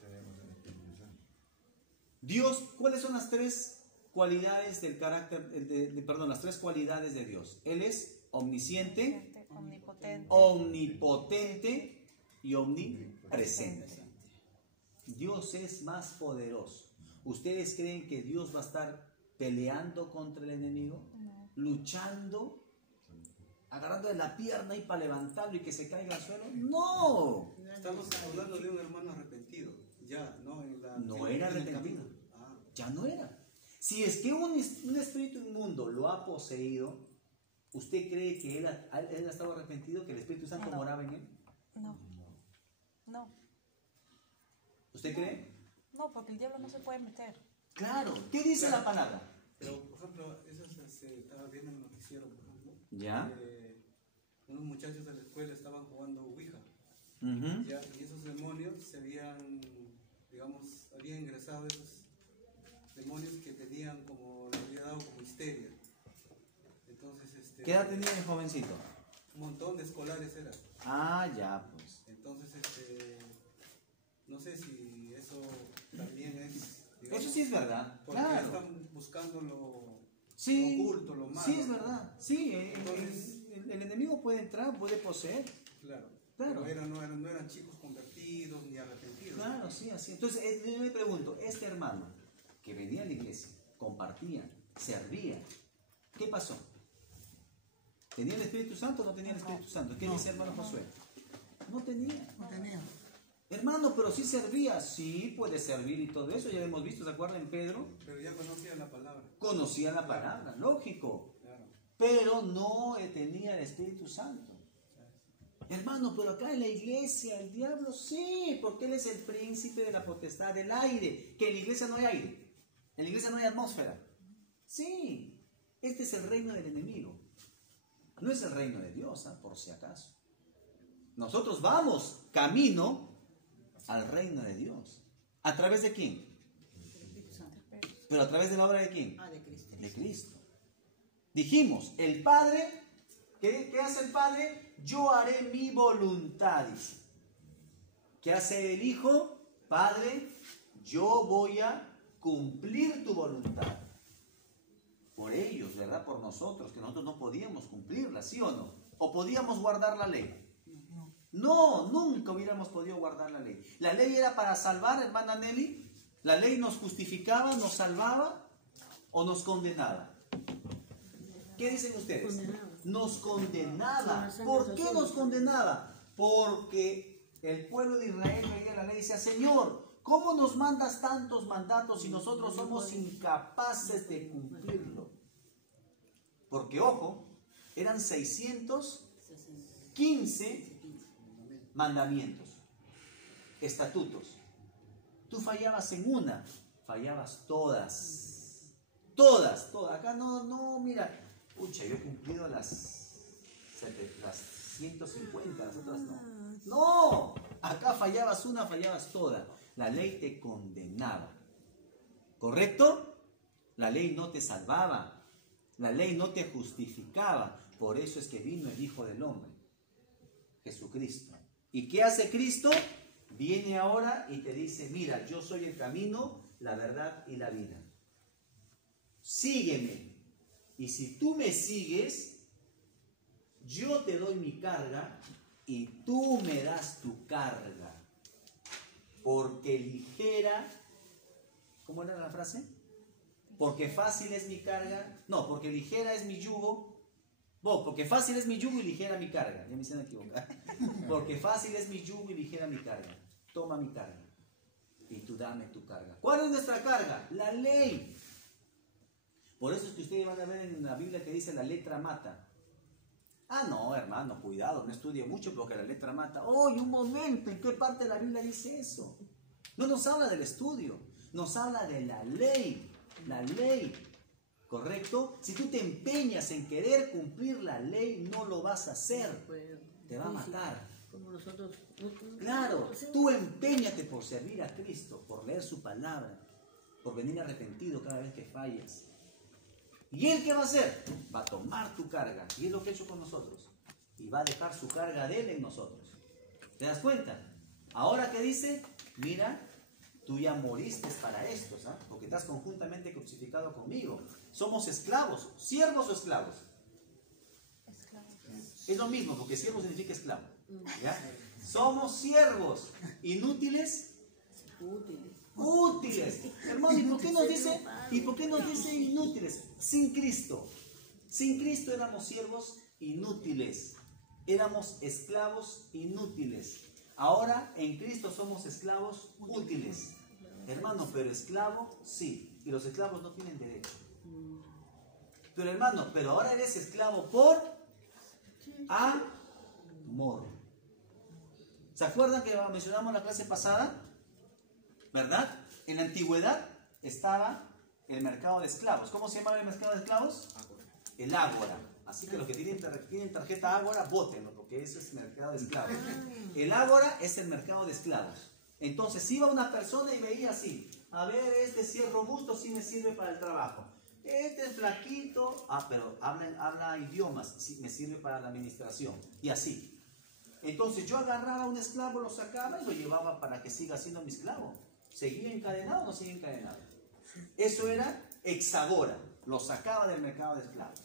Tenemos el Espíritu Santo. Dios, ¿cuáles son las tres cualidades del carácter, las tres cualidades de Dios? Él es omnisciente, Omnipotente. omnipotente y omnipresente. Dios es más poderoso. ¿Ustedes creen que Dios va a estar peleando contra el enemigo? No. Luchando, agarrando de la pierna y para levantarlo y que se caiga al suelo? ¡No! Estamos hablando de un hermano arrepentido. Ya, ¿no? No era en el arrepentido. camino. Ah, Ya no era. Si es que un espíritu inmundo lo ha poseído, ¿usted cree que él ha estado arrepentido, que el Espíritu Santo No. moraba en él? No. No. ¿Usted cree? No, porque el diablo no se puede meter. Claro. ¿Qué dice la palabra? pero, por ejemplo, eso se estaba viendo en el noticiero, por ejemplo. ¿Ya? Unos muchachos de la escuela estaban jugando Ouija. Ujú. Ya, y esos demonios se habían, digamos, habían ingresado esos demonios que tenían como, le había dado como histeria. Entonces, ¿Qué edad tenía el jovencito? un montón de escolares era. Ah, ya, pues. Entonces, no sé si eso también es, digamos, Eso sí es verdad. porque Claro. están buscando lo Sí, oculto, lo malo. sí es verdad. Sí, Entonces- el enemigo puede entrar, puede poseer. Claro. Claro. Pero no eran chicos convertidos ni arrepentidos. Claro, sí, así. Entonces, yo me pregunto, este hermano que venía a la iglesia, compartía, servía, ¿qué pasó? ¿Tenía el Espíritu Santo o no tenía el Espíritu Santo? ¿Qué dice hermano Josué? No tenía. No tenía. Hermano, pero sí servía. Sí, puede servir y todo eso. Ya lo hemos visto, ¿se acuerdan en Pedro? Pero ya conocían la palabra. Conocía la palabra, lógico. Claro. Pero no tenía el Espíritu Santo. Hermano, pero acá en la iglesia, el diablo sí, porque él es el príncipe de la potestad del aire. Que en la iglesia no hay aire. En la iglesia no hay atmósfera. Sí, este es el reino del enemigo. No es el reino de Dios, por si acaso. Nosotros vamos camino al reino de Dios. ¿A través de quién? Espíritu Santo. Pero a través de la obra de quién? Ah, de Cristo. De Cristo. Dijimos, el Padre, ¿qué hace el Padre? Yo haré mi voluntad, dice. ¿Qué hace el Hijo? Padre, yo voy a cumplir tu voluntad. Por ellos, ¿verdad? Por nosotros, que nosotros no podíamos cumplirla, ¿sí o no? ¿O podíamos guardar la ley? No, nunca hubiéramos podido guardar la ley. La ley era para salvar, hermana Nelly. La ley nos justificaba, nos salvaba o nos condenaba. ¿Qué dicen ustedes? Condenaba. Nos condenaba. Con la sangre ¿Por qué social. nos condenaba? Porque el pueblo de Israel veía la ley y decía, Señor, ¿cómo nos mandas tantos mandatos si nosotros somos incapaces de cumplirlo? Porque, ojo, eran 615 mandamientos, estatutos. Tú fallabas en una, fallabas todas. Todas. Acá no, mira, pucha, yo he cumplido las 150, las otras no. No, acá fallabas una, fallabas toda. La ley te condenaba. ¿Correcto? La ley no te salvaba. La ley no te justificaba. Por eso es que vino el Hijo del Hombre, Jesucristo. ¿Y qué hace Cristo? Viene ahora y te dice, mira, yo soy el camino, la verdad y la vida. Sígueme. Y si tú me sigues, yo te doy mi carga y tú me das tu carga. Porque ligera, ¿cómo era la frase? Porque fácil es mi carga. No, porque ligera es mi yugo. Porque fácil es mi yugo y ligera mi carga. Ya me hicieron equivocar. Porque fácil es mi yugo y ligera mi carga. Toma mi carga. Y tú dame tu carga. ¿Cuál es nuestra carga? La ley. Por eso es que ustedes van a ver en la Biblia que dice la letra mata. Ah, no, hermano, cuidado, no estudie mucho porque la letra mata. ¡Oye, un momento! ¿En qué parte de la Biblia dice eso? No nos habla del estudio, nos habla de la ley. La ley, ¿correcto? Si tú te empeñas en querer cumplir la ley, no lo vas a hacer. Te va a matar. Como nosotros. Claro, tú empeñate por servir a Cristo, por leer su palabra, por venir arrepentido cada vez que fallas. ¿Y Él qué va a hacer? Va a tomar tu carga. Y es lo que ha hecho con nosotros. Y va a dejar su carga de Él en nosotros. ¿Te das cuenta? Ahora que dice, mira, tú ya moriste para esto, ¿sabes? Porque estás conjuntamente crucificado conmigo. Somos esclavos, siervos o esclavos. Es lo mismo, porque siervo significa esclavo. ¿Ya? Somos siervos, inútiles. Útiles. Hermano, ¿y por qué nos dice inútiles? Sin Cristo. Sin Cristo éramos siervos inútiles. Éramos esclavos inútiles. Ahora en Cristo somos esclavos útiles. Hermano, pero esclavo sí. Y los esclavos no tienen derecho. Pero hermano, pero ahora eres esclavo por amor. ¿Se acuerdan que mencionamos la clase pasada? ¿Verdad? En la antigüedad estaba el mercado de esclavos. ¿Cómo se llamaba el mercado de esclavos? El ágora. Así que los que tienen tarjeta ágora, bótenlo, porque ese es el mercado de esclavos. El ágora es el mercado de esclavos. Entonces iba una persona y veía así: a ver, este sí es robusto, sí me sirve para el trabajo. Este es flaquito, pero habla idiomas, sí me sirve para la administración. Y así. Entonces yo agarraba a un esclavo, lo sacaba y lo llevaba para que siga siendo mi esclavo. ¿Seguía encadenado o no seguía encadenado? Eso era exagora, lo sacaba del mercado de esclavos.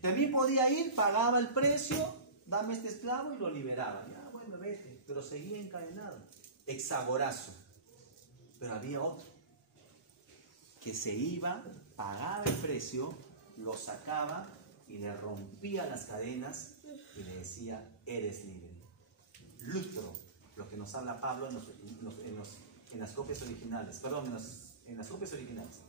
También podía ir, pagaba el precio, dame este esclavo y lo liberaba. Ya, bueno, vete, pero seguía encadenado. Exagorazo. Pero había otro que se iba, pagaba el precio, lo sacaba y le rompía las cadenas y le decía, eres libre. Lutro, lo que nos habla Pablo en las copias originales, perdón, en las copias originales.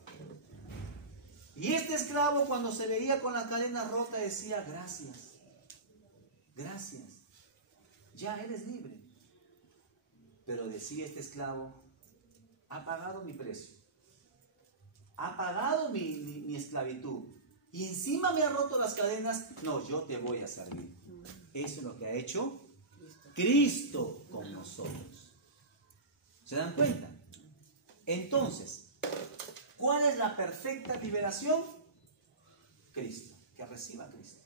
Y este esclavo, cuando se veía con la cadena rota, decía, gracias, gracias, ya eres libre. Pero decía este esclavo, ha pagado mi precio, ha pagado mi esclavitud, y encima me ha roto las cadenas. No, yo te voy a servir. Eso es lo que ha hecho Cristo con nosotros. ¿Se dan cuenta? Entonces, ¿cuál es la perfecta liberación? Cristo, que reciba a Cristo.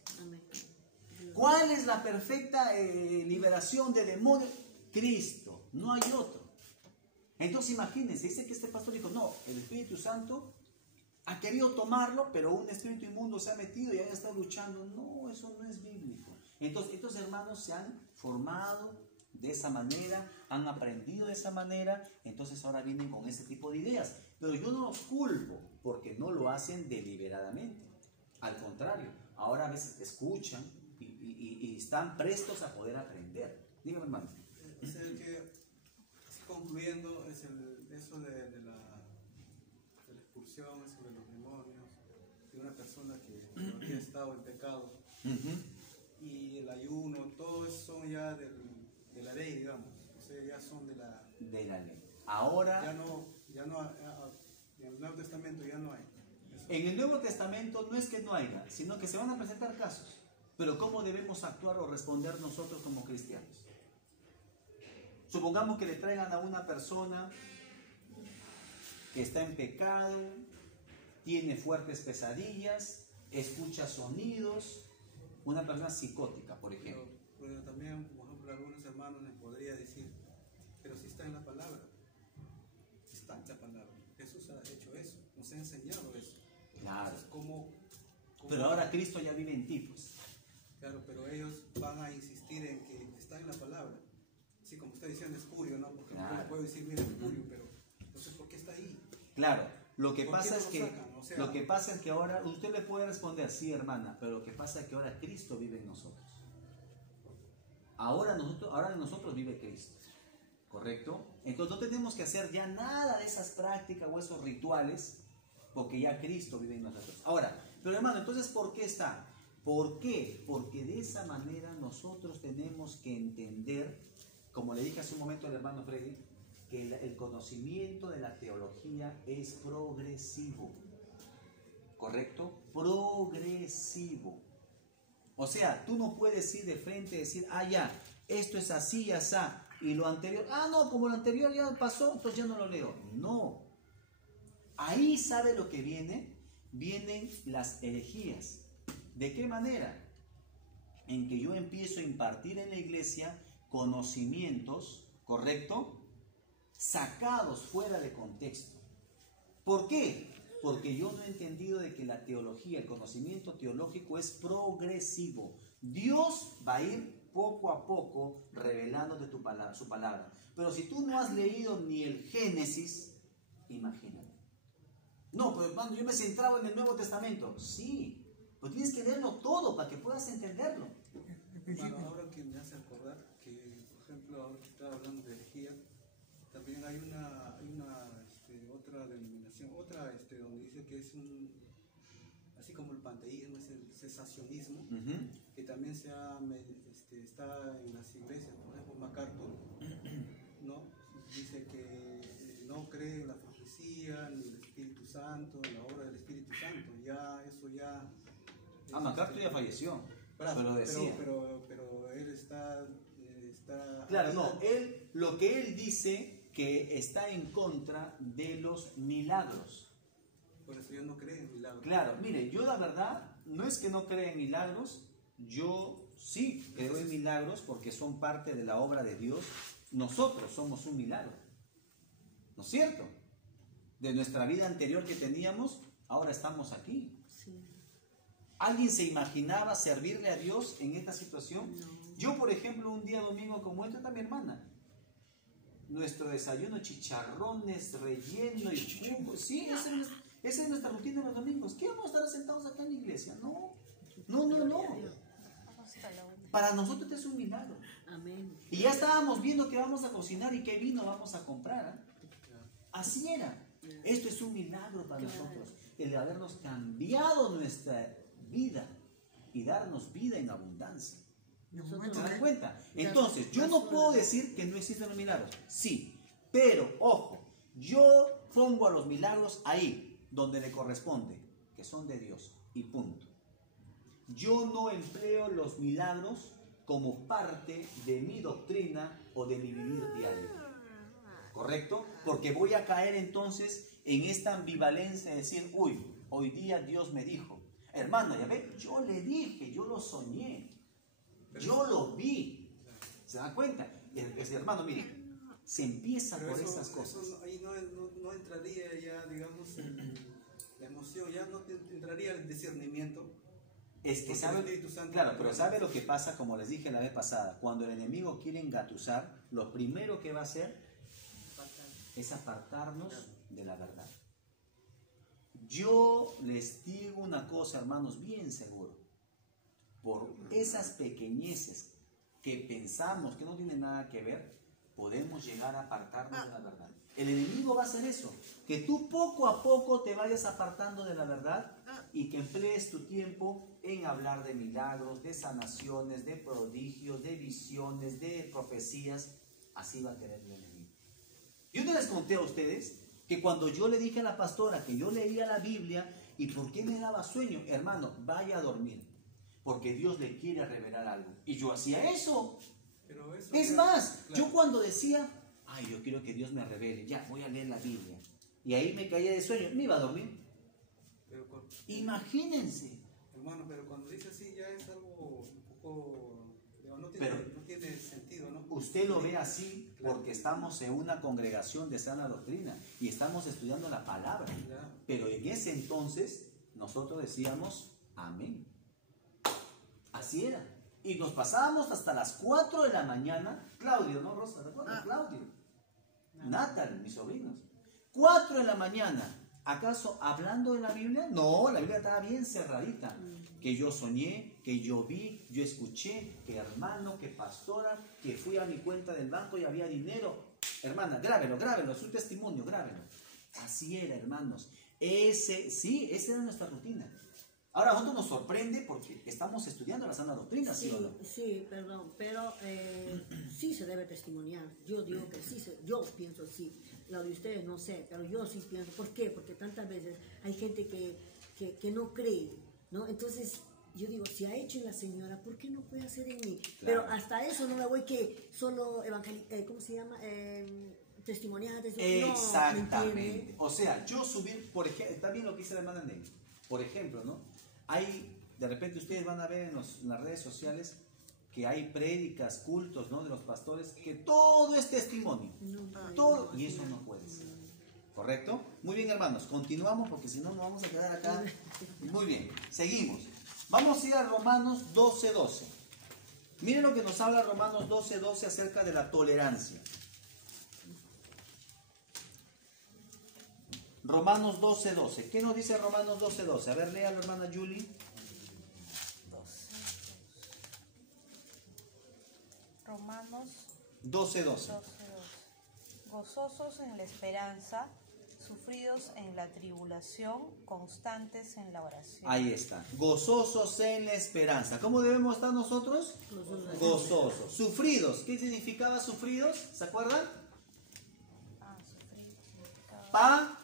¿Cuál es la perfecta liberación de demonios? Cristo, no hay otro. Entonces imagínense, dice que este pastor dijo, no, el Espíritu Santo ha querido tomarlo, pero un espíritu inmundo se ha metido y ahí está luchando. No, eso no es bíblico. Entonces, estos hermanos se han formado de esa manera, han aprendido de esa manera, entonces ahora vienen con ese tipo de ideas. Pero yo no los culpo porque no lo hacen deliberadamente. Al contrario, ahora a veces escuchan y están prestos a poder aprender. Dígame, hermano. Es el que, concluyendo, es eso de la expulsión, eso de los demonios, de una persona que había estado en pecado. Y el ayuno, todo eso son ya de la ley, digamos. O sea, ya son de la ley. Ahora, en el Nuevo Testamento ya no hay. Eso. En el Nuevo Testamento no es que no haya, sino que se van a presentar casos. Pero ¿cómo debemos actuar o responder nosotros como cristianos? Supongamos que le traigan a una persona que está en pecado, tiene fuertes pesadillas, escucha sonidos, una persona psicótica, por ejemplo. Pero también, por ejemplo, algunos hermanos les podría decir, pero si está en la palabra, está en la palabra. Jesús ha hecho eso, nos ha enseñado eso. Claro. Entonces, ¿cómo pero ahora Cristo ya vive en ti, pues. Claro, pero ellos van a insistir en que está en la palabra. Así como está diciendo espurio, ¿no? Porque claro. no puedo decir, mira, espurio, pero entonces, ¿por qué está ahí? Claro, Lo que ¿Por pasa qué es no que lo sacan? O sea, lo que pasa es que ahora usted le puede responder, sí, hermana, pero lo que pasa es que ahora Cristo vive en nosotros. Ahora en nosotros vive Cristo. ¿Correcto? Entonces no tenemos que hacer ya nada de esas prácticas o esos rituales, porque ya Cristo vive en nosotros. Ahora, pero hermano, entonces ¿por qué está? ¿Por qué? Porque de esa manera nosotros tenemos que entender, como le dije hace un momento al hermano Freddy, que el conocimiento de la teología es progresivo. ¿Correcto? Progresivo. O sea, tú no puedes ir de frente y decir, ah, ya, esto es así y así, y lo anterior, ah, no, como lo anterior ya pasó, entonces ya no lo leo. No. Ahí, ¿sabe lo que viene? Vienen las herejías. ¿De qué manera? En que yo empiezo a impartir en la iglesia conocimientos, ¿correcto?, sacados fuera de contexto. ¿Por qué? Porque yo no he entendido de que la teología, el conocimiento teológico es progresivo. Dios va a ir poco a poco revelándote su palabra. Pero si tú no has leído ni el Génesis, imagínate. No, pero hermano, yo me he centrado en el Nuevo Testamento. Sí, pues tienes que leerlo todo para que puedas entenderlo. Bueno, ahora que me hace acordar que, por ejemplo, ahora que estaba hablando de herejía, también hay otra denominación, donde dice que es así como el panteísmo, es el cesacionismo, que también está en las iglesias, por ejemplo, MacArthur, ¿no? Dice que no cree en la profecía, ni el Espíritu Santo, en la obra del Espíritu Santo, eso ya... MacArthur ya falleció, pero decía. Pero él está Claro, no, lo que él dice que está en contra de los milagros. Por eso yo no creo en milagros. Claro, mire, yo la verdad no es que no crea en milagros, yo sí creo en milagros porque son parte de la obra de Dios. Nosotros somos un milagro, ¿no es cierto? De nuestra vida anterior que teníamos, ahora estamos aquí. Sí. ¿Alguien se imaginaba servirle a Dios en esta situación? No. Yo, por ejemplo, un día domingo como este, está mi hermana. Nuestro desayuno, chicharrones, relleno y jugo. Sí, esa es nuestra rutina de los domingos. ¿Qué vamos a estar sentados acá en la iglesia? No. Para nosotros es un milagro. Amén. Y ya estábamos viendo que vamos a cocinar y qué vino vamos a comprar. Así era. Esto es un milagro para nosotros. El de habernos cambiado nuestra vida y darnos vida en abundancia. ¿Se dan cuenta? Entonces, yo no puedo decir que no existen los milagros. Sí, pero, ojo, yo pongo a los milagros ahí, donde le corresponde, que son de Dios, y punto. Yo no empleo los milagros como parte de mi doctrina o de mi vivir diario. ¿Correcto? Porque voy a caer entonces en esta ambivalencia de decir, uy, hoy día Dios me dijo. Hermano, ya ve, yo le dije, yo lo soñé. Yo lo vi. ¿Se dan cuenta? Hermano, mire, se empieza por esas cosas. Eso ahí no entraría ya, digamos, la emoción, ya no entraría el discernimiento. Es que sabe, claro, pero sabe lo que pasa, como les dije la vez pasada, cuando el enemigo quiere engatusar, lo primero que va a hacer es apartarnos de la verdad. Yo les digo una cosa, hermanos, bien seguro. Por esas pequeñeces que pensamos que no tienen nada que ver, podemos llegar a apartarnos de la verdad. El enemigo va a hacer eso, que tú poco a poco te vayas apartando de la verdad y que emplees tu tiempo en hablar de milagros, de sanaciones, de prodigios, de visiones, de profecías. Así va a querer el enemigo. Yo no les conté a ustedes que cuando yo le dije a la pastora que yo leía la Biblia y por qué me daba sueño, hermano, vaya a dormir, porque Dios le quiere revelar algo. Y yo hacía eso. Pero eso es ya, más, claro. Yo cuando decía, ay, yo quiero que Dios me revele, ya, voy a leer la Biblia. Y ahí me caía de sueño, me iba a dormir. Pero imagínense. Hermano, pero cuando dice así ya es algo un poco, no tiene sentido, ¿no? Usted lo ve así porque estamos en una congregación de sana doctrina y estamos estudiando la palabra. Pero en ese entonces nosotros decíamos, amén. Así era. Y nos pasábamos hasta las 4 de la mañana. Claudio, ¿no, Rosa? ¿Recuerdas? Claudio. Natal, mis sobrinos. 4 de la mañana. ¿Acaso hablando de la Biblia? No, la Biblia estaba bien cerradita. Que yo soñé, que yo vi, yo escuché, que hermano, que pastora, que fui a mi cuenta del banco y había dinero. Hermana, grábelo, es un testimonio, grábelo. Así era, hermanos. Esa era nuestra rutina. Ahora a nosotros nos sorprende porque estamos estudiando la sana doctrina, ¿sí o no? Sí, perdón, pero sí se debe testimoniar. Yo digo que sí, yo pienso sí. Lo de ustedes no sé, pero yo sí pienso. ¿Por qué? Porque tantas veces hay gente que no cree, ¿no? Entonces yo digo, si ha hecho en la señora, ¿por qué no puede hacer en mí? Claro. Pero hasta eso no me voy que solo ¿cómo se llama? Testimoniar. Exactamente. O sea, yo subir, por ejemplo, está bien lo que dice la hermana Nelly. Por ejemplo, ¿no? De repente ustedes van a ver en las redes sociales que hay prédicas, cultos, ¿no? De los pastores, que todo es testimonio. Todo, y eso no puede ser. ¿Correcto? Muy bien, hermanos, continuamos porque si no nos vamos a quedar acá. Muy bien, seguimos. Vamos a ir a Romanos 12:12. Miren lo que nos habla Romanos 12:12 acerca de la tolerancia. Romanos 12:12. ¿Qué nos dice Romanos 12:12? A ver, léalo, hermana Julie. Romanos 12:12. Gozosos en la esperanza, sufridos en la tribulación, constantes en la oración. Ahí está. Gozosos en la esperanza. ¿Cómo debemos estar nosotros? Gozosos. Sufridos. ¿Qué significaba sufridos? ¿Se acuerdan? Sufridos significaba...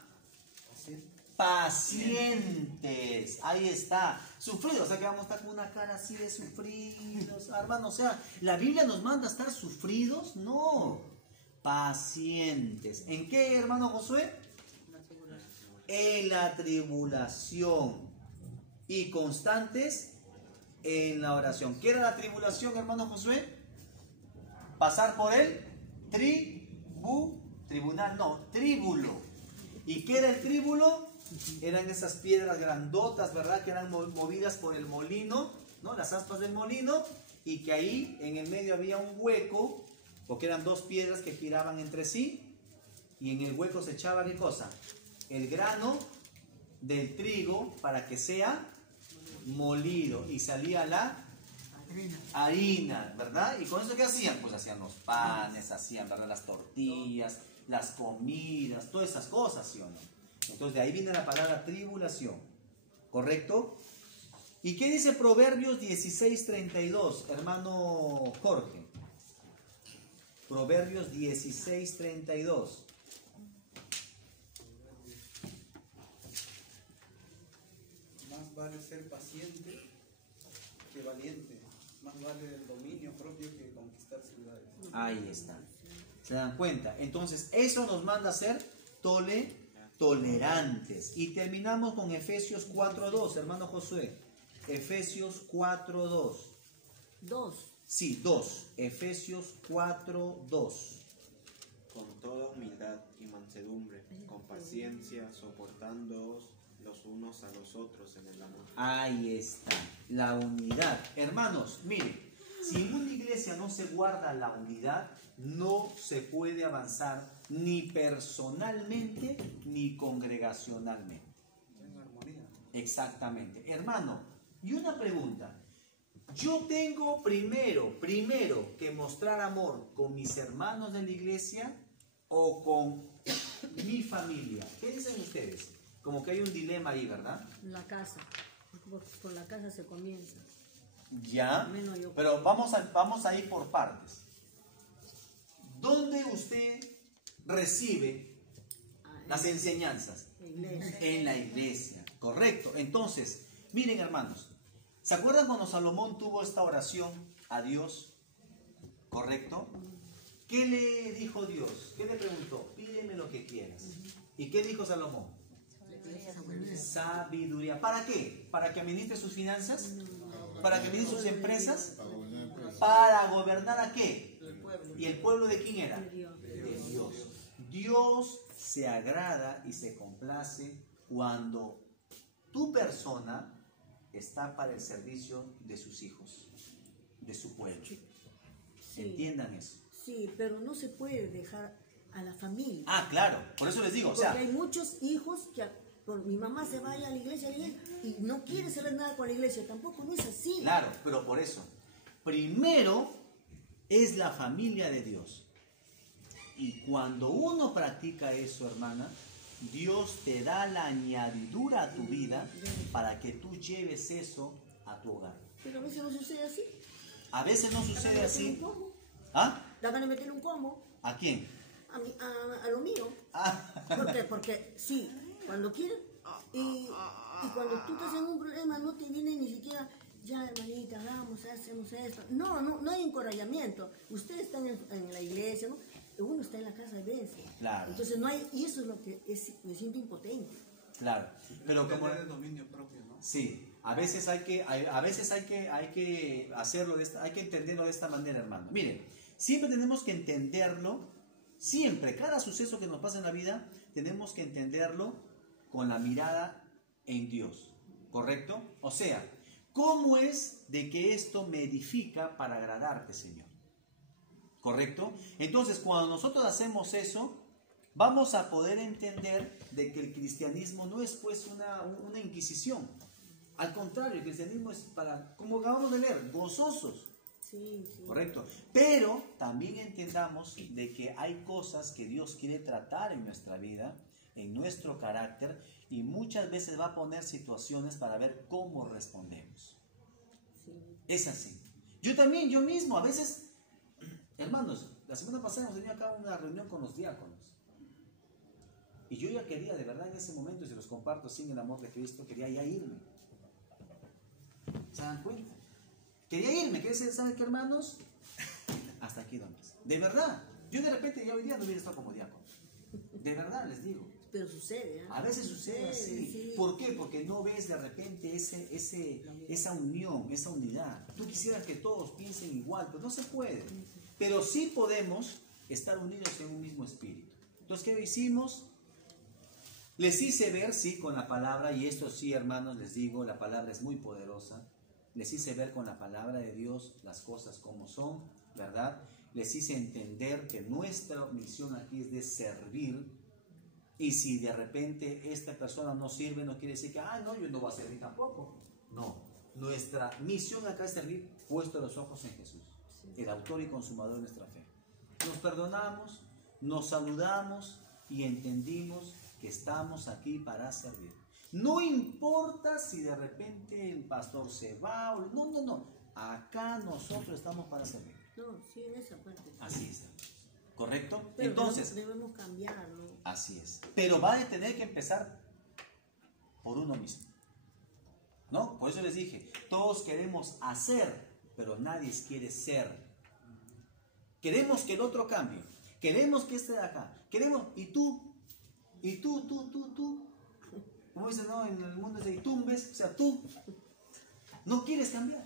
Pacientes. Ahí está. Sufridos. O sea que vamos a estar con una cara así de sufridos. Hermano, o sea, ¿la Biblia nos manda a estar sufridos? No. Pacientes. ¿En qué, hermano Josué? En la tribulación. Y constantes en la oración. ¿Qué era la tribulación, hermano Josué? Pasar por el tríbulo. ¿Y qué era el tríbulo? Eran esas piedras grandotas, ¿verdad? Que eran movidas por el molino, ¿no? Las aspas del molino, y que ahí en el medio había un hueco, porque eran dos piedras que giraban entre sí, y en el hueco se echaba ¿qué cosa? El grano del trigo para que sea molido, y salía la harina, ¿verdad? ¿Y con eso qué hacían? Pues hacían los panes, hacían, ¿verdad? Las tortillas, las comidas, todas esas cosas, ¿sí o no? Entonces de ahí viene la palabra tribulación, ¿correcto? ¿Y qué dice Proverbios 16:32, hermano Jorge? Proverbios 16:32. Más vale ser paciente que valiente. Más vale el dominio propio que conquistar ciudades. Ahí está. ¿Se dan cuenta? Entonces eso nos manda a ser tolerantes. Y terminamos con Efesios 4:2, hermano Josué. Efesios 4:2. 2. Sí, 2. Efesios 4:2. Con toda humildad y mansedumbre, con paciencia, soportándoos los unos a los otros en el amor. Ahí está, la unidad. Hermanos, miren, si en una iglesia no se guarda la unidad, no se puede avanzar ni personalmente ni congregacionalmente. En armonía. Exactamente. Hermano, y una pregunta. Yo tengo primero que mostrar amor con mis hermanos de la iglesia o con mi familia. ¿Qué dicen ustedes? Como que hay un dilema ahí, ¿verdad? La casa. Por la casa se comienza. Ya, pero vamos a ir por partes. ¿Dónde usted recibe las enseñanzas? En la iglesia, correcto. Entonces, miren hermanos, ¿se acuerdan cuando Salomón tuvo esta oración a Dios? ¿Correcto? ¿Qué le dijo Dios? ¿Qué le preguntó? Pídeme lo que quieras. ¿Y qué dijo Salomón? Sabiduría. ¿Para qué? ¿Para que administre sus finanzas? ¿Para que administre sus empresas? ¿Para gobernar a qué? ¿Y el pueblo de quién era? De Dios. Dios se agrada y se complace cuando tu persona está para el servicio de sus hijos, de su pueblo. Entiendan eso. Sí, pero no se puede dejar a la familia. Ah, claro, por eso les digo, Porque hay muchos hijos mi mamá se vaya a la iglesia y no quiere saber nada con la iglesia, tampoco, no es así. Claro, pero por eso, primero es la familia de Dios. Y cuando uno practica eso, hermana, Dios te da la añadidura a tu vida para que tú lleves eso a tu hogar. Pero a veces no sucede así. A veces no sucede así. ¿Un combo? ¿Ah? Da ganas de meterle un combo ¿A quién? a lo mío. Ah. ¿Por qué? Porque sí, cuando quieren y cuando tú estás en un problema no te viene ni siquiera, ya hermanita, vamos, hacemos esto. No hay encorajamiento. Ustedes están en la iglesia, ¿no? Uno está en la casa de veces. Claro. Entonces no hay, y eso es lo que me siento impotente. Claro, pero como... Depende del dominio propio, ¿no? Sí, a veces hay que hacerlo, hay que entenderlo de esta manera, hermano. Miren, siempre tenemos que entenderlo, siempre, cada suceso que nos pasa en la vida, tenemos que entenderlo con la mirada en Dios, ¿correcto? O sea, ¿cómo es de que esto me edifica para agradarte, Señor? ¿Correcto? Entonces, cuando nosotros hacemos eso, vamos a poder entender de que el cristianismo no es pues una inquisición. Al contrario, el cristianismo es para, como acabamos de leer, gozosos. Sí, sí. ¿Correcto? Pero también entendamos de que hay cosas que Dios quiere tratar en nuestra vida, en nuestro carácter, y muchas veces va a poner situaciones para ver cómo respondemos. Sí. Es así. Yo mismo, a veces... Hermanos, la semana pasada hemos tenido acá una reunión con los diáconos. Y yo ya quería, de verdad, en ese momento, y se los comparto sin el amor de Cristo, quería ya irme. ¿Se dan cuenta? Quería irme, quería decir, ¿saben qué, hermanos? Hasta aquí nomás. De verdad, yo de repente ya hoy día no hubiera estado como diácono. De verdad, les digo. Pero sucede, ¿eh? A veces sucede así. Sí. ¿Por qué? Porque no ves de repente esa unión, esa unidad. Tú quisieras que todos piensen igual, pero no se puede. Pero sí podemos estar unidos en un mismo espíritu. Entonces, ¿qué hicimos? Les hice ver, sí, con la palabra, y esto sí, hermanos, les digo, la palabra es muy poderosa. Les hice ver con la palabra de Dios las cosas como son, ¿verdad? Les hice entender que nuestra misión aquí es de servir. Y si de repente esta persona no sirve, no quiere decir que, no, yo no voy a servir tampoco. No, nuestra misión acá es servir puesto los ojos en Jesús, el autor y consumador de nuestra fe. Nos perdonamos, nos saludamos y entendimos que estamos aquí para servir. No importa si de repente el pastor se va o no. Acá nosotros estamos para servir. No, sí, en esa parte. Sí. Así es. ¿Correcto? Pero entonces, debemos cambiarlo. Así es. Pero va a tener que empezar por uno mismo. ¿No? Por eso les dije, todos queremos hacer, pero nadie quiere ser. Queremos que el otro cambie. Queremos que esté de acá. Queremos, y tú. Como dicen, ¿no? En el mundo de tumbes, o sea, tú no quieres cambiar.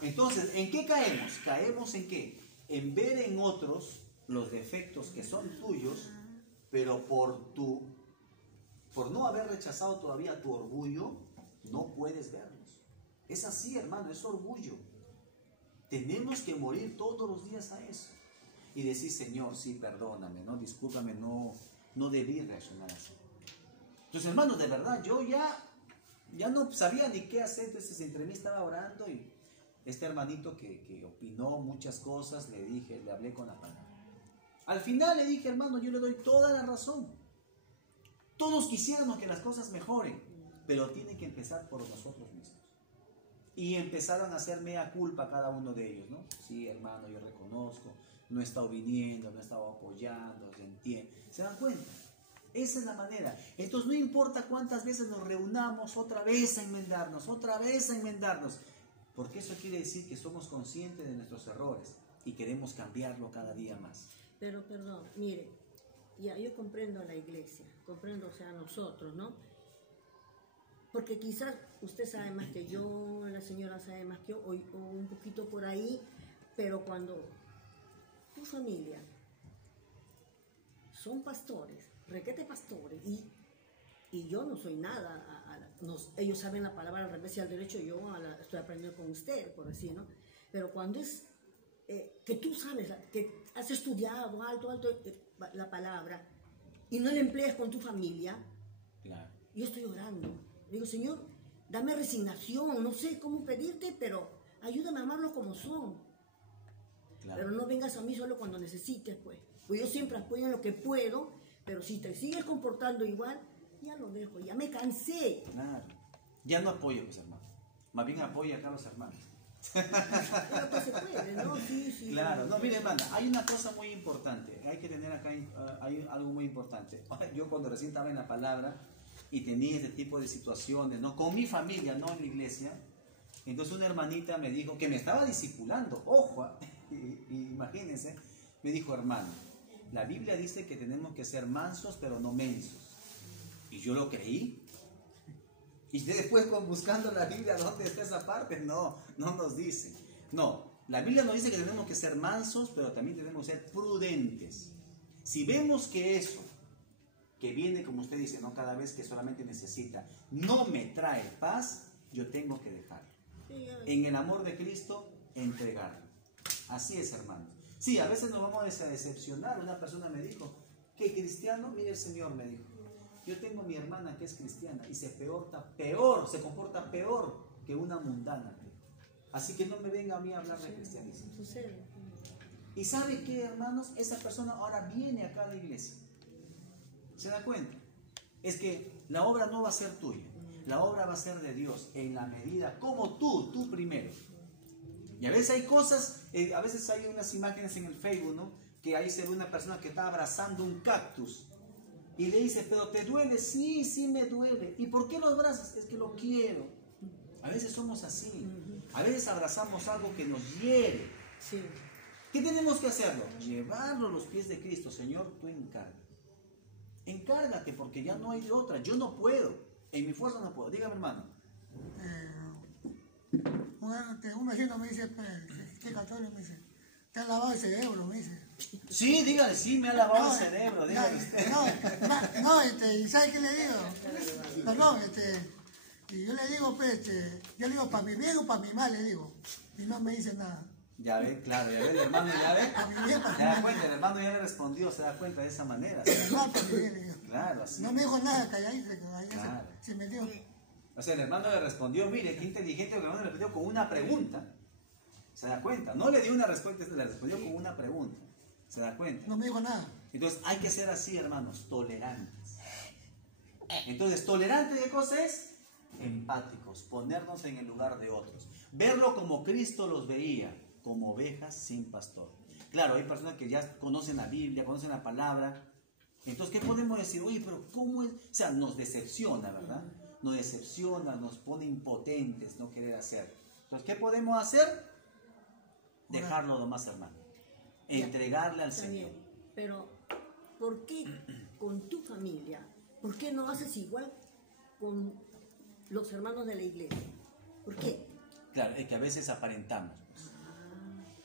Entonces, ¿en qué caemos? ¿Caemos en qué? En ver en otros los defectos que son tuyos, pero por no haber rechazado todavía tu orgullo, no puedes verlos. Es así, hermano, es orgullo. Tenemos que morir todos los días a eso. Y decir, Señor, sí, perdóname, ¿no? Discúlpame, no debí reaccionar así. Entonces, hermanos, de verdad, yo ya no sabía ni qué hacer. Entonces, entre mí estaba orando y este hermanito que opinó muchas cosas, le hablé con la palabra. Al final le dije, hermano, yo le doy toda la razón. Todos quisiéramos que las cosas mejoren, pero tiene que empezar por nosotros mismos. Y empezaron a hacer mea culpa cada uno de ellos, ¿no? Sí, hermano, yo reconozco, no he estado viniendo, no he estado apoyando, se entiende. ¿Se dan cuenta? Esa es la manera. Entonces no importa cuántas veces nos reunamos, otra vez a enmendarnos, porque eso quiere decir que somos conscientes de nuestros errores y queremos cambiarlo cada día más. Pero, perdón, mire, ya yo comprendo a la iglesia, comprendo, o sea, a nosotros, ¿no? Porque quizás usted sabe más que yo, la señora sabe más que yo, o un poquito por ahí, pero cuando tu familia son pastores, requete pastores, y yo no soy nada, ellos saben la palabra al revés y al derecho, yo estoy aprendiendo con usted, por decir, ¿no? Pero cuando es que tú sabes, que has estudiado alto la palabra y no la empleas con tu familia, claro. yo estoy orando. Digo, Señor, dame resignación, no sé cómo pedirte, pero ayúdame a amarlo como son. Claro. Pero no vengas a mí solo cuando necesites, pues. Pues yo siempre apoyo en lo que puedo, pero si te sigues comportando igual, ya lo dejo, ya me cansé. Claro. Ya no apoyo, pues, hermano. Más bien apoya acá a los hermanos. Pero pues se puede, ¿no? Sí, sí. Claro. No, mire, hermana, hay una cosa muy importante. Hay que tener acá, hay algo muy importante. Yo cuando recién estaba en la palabra y tenía este tipo de situaciones, ¿no? Con mi familia, no en la iglesia. Entonces una hermanita me dijo, que me estaba discipulando, ojo, imagínense, me dijo, hermano, la Biblia dice que tenemos que ser mansos pero no mensos. Y yo lo creí. Y después buscando la Biblia, ¿dónde está esa parte? No nos dice. No, la Biblia nos dice que tenemos que ser mansos, pero también tenemos que ser prudentes. Si vemos que eso, que viene, como usted dice, no cada vez que solamente necesita, no me trae paz, yo tengo que dejarlo. En el amor de Cristo, entregarlo. Así es, hermanos. Sí, a veces nos vamos a decepcionar. Una persona me dijo, ¿qué cristiano? Mire, el Señor me dijo, yo tengo mi hermana que es cristiana y se comporta peor que una mundana. Así que no me venga a mí a hablar de cristianismo. ¿Y sabe qué, hermanos? Esa persona ahora viene acá a la iglesia. ¿Se da cuenta? Es que la obra no va a ser tuya. La obra va a ser de Dios en la medida como tú primero. Y a veces hay cosas, a veces hay unas imágenes en el Facebook, ¿no? Que ahí se ve una persona que está abrazando un cactus. Y le dice, ¿pero te duele? Sí, sí me duele. ¿Y por qué lo abrazas? Es que lo quiero. A veces somos así. A veces abrazamos algo que nos hiere. Sí. ¿Qué tenemos que hacerlo? Llevarlo a los pies de Cristo. Señor, tú encárgate. Encárgate porque ya no hay de otra. Yo no puedo. En mi fuerza no puedo. Dígame, hermano. Un vecino me dice, ¿qué católico? Me dice, ¿te has lavado el cerebro? Me dice. Sí, dígale, sí, me ha lavado el cerebro, dígale usted. ¿Y sabe qué le digo? Perdón, y yo le digo, pues, yo le digo, ¿para mi bien o para mi mal? Le digo, y no me dice nada. Ya ve, claro, ya ve, el hermano, ya ve. Se da cuenta, el hermano ya le respondió, se da cuenta de esa manera. No, para mi bien, le digo. Claro, así. No me dijo nada, calladito, Claro. se metió. O sea, el hermano le respondió, mire, qué inteligente, el hermano le respondió con una pregunta. Se da cuenta, no le dio una respuesta, le respondió con una pregunta. ¿Se da cuenta? No me dijo nada. Entonces hay que ser así, hermanos, tolerantes. Entonces, ¿tolerante de cosas es? Empáticos, ponernos en el lugar de otros. Verlo como Cristo los veía, como ovejas sin pastor. Claro, hay personas que ya conocen la Biblia, conocen la palabra. Entonces, ¿qué podemos decir? Oye, pero ¿cómo es? O sea, nos decepciona, ¿verdad? Nos decepciona, nos pone impotentes no querer hacer. Entonces, ¿qué podemos hacer? Dejarlo nomás, hermano. Entregarle al Señor. Pero, ¿por qué con tu familia? ¿Por qué no haces igual con los hermanos de la iglesia? ¿Por qué? Claro, es que a veces aparentamos. Pues.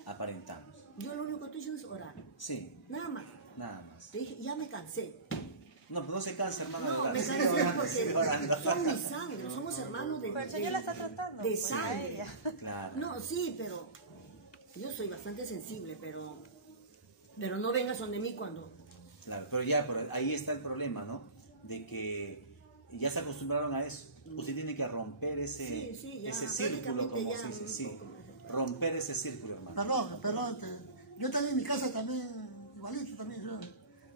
Aparentamos. Yo lo único que estoy haciendo es orar. Sí. Nada más. Nada más. Te dije, ya me cansé. No, pero no se cansa, hermano. No, de me orar. cansé porque son mi sangre, somos hermanos de Pero el Señor la está tratando. de pues, a sangre. ella. Claro. No, sí, pero yo soy bastante sensible, pero no vengas donde mí cuando... Claro, pero ahí está el problema, ¿no? De que ya se acostumbraron a eso. Usted tiene que romper ese círculo, como se dice, sí. Romper ese círculo, hermano. Perdón. Yo también en mi casa también, igualito también, yo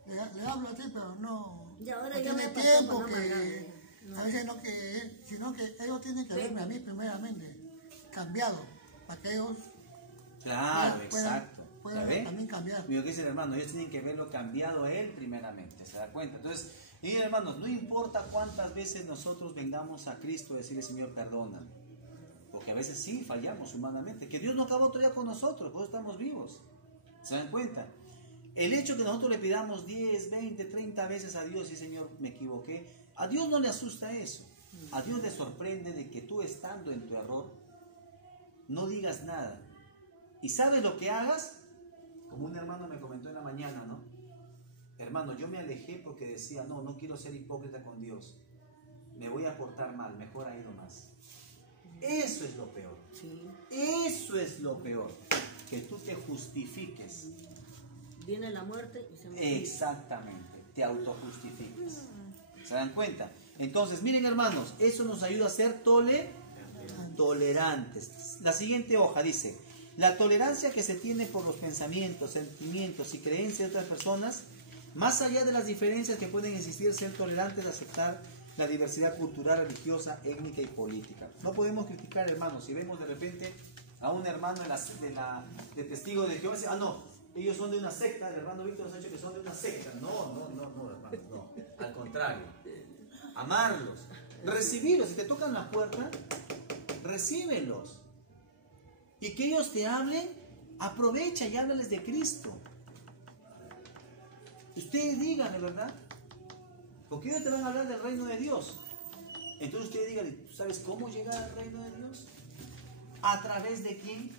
le hablo a ti, pero no... Y ahora no ya tiene me tiempo pasó, que... no. A veces no que... Sino que ellos tienen que verme a mí primeramente, cambiado, para que ellos... Claro, puedan exacto. ¿Ya ve? también cambiar. Mira, ¿qué dice el hermano? Ellos tienen que verlo cambiado a él primeramente, ¿se da cuenta? Entonces, y hermanos, no importa cuántas veces nosotros vengamos a Cristo a decirle, Señor, perdóname. Porque a veces sí fallamos humanamente. Que Dios no acabó todavía con nosotros, por eso estamos vivos. ¿Se dan cuenta? El hecho que nosotros le pidamos 10, 20, 30 veces a Dios y Señor, me equivoqué, a Dios no le asusta eso. A Dios le sorprende de que tú estando en tu error, no digas nada. ¿Y sabes lo que hagas? Como un hermano me comentó en la mañana, ¿no? Hermano, yo me alejé porque decía, no quiero ser hipócrita con Dios. Me voy a portar mal, mejor ahí nomás. Eso es lo peor. Sí. Eso es lo peor. Que tú te justifiques. Viene la muerte y se muere. Exactamente. Te autojustificas. ¿Se dan cuenta? Entonces, miren hermanos, eso nos ayuda a ser tolerantes. La siguiente hoja dice, la tolerancia que se tiene por los pensamientos, sentimientos y creencias de otras personas, más allá de las diferencias que pueden existir, ser tolerantes, aceptar la diversidad cultural, religiosa, étnica y política. No podemos criticar, hermanos, si vemos de repente a un hermano de testigo de Jehová, no, ellos son de una secta, el hermano Víctor nos ha dicho que son de una secta. No, hermanos, no. Al contrario, amarlos, recibirlos. Si te tocan la puerta, recíbelos. Y que ellos te hablen, aprovecha y háblales de Cristo. Ustedes díganle, ¿verdad? Porque ellos te van a hablar del reino de Dios. Entonces ustedes díganle, ¿tú sabes cómo llegar al reino de Dios? ¿A través de quién?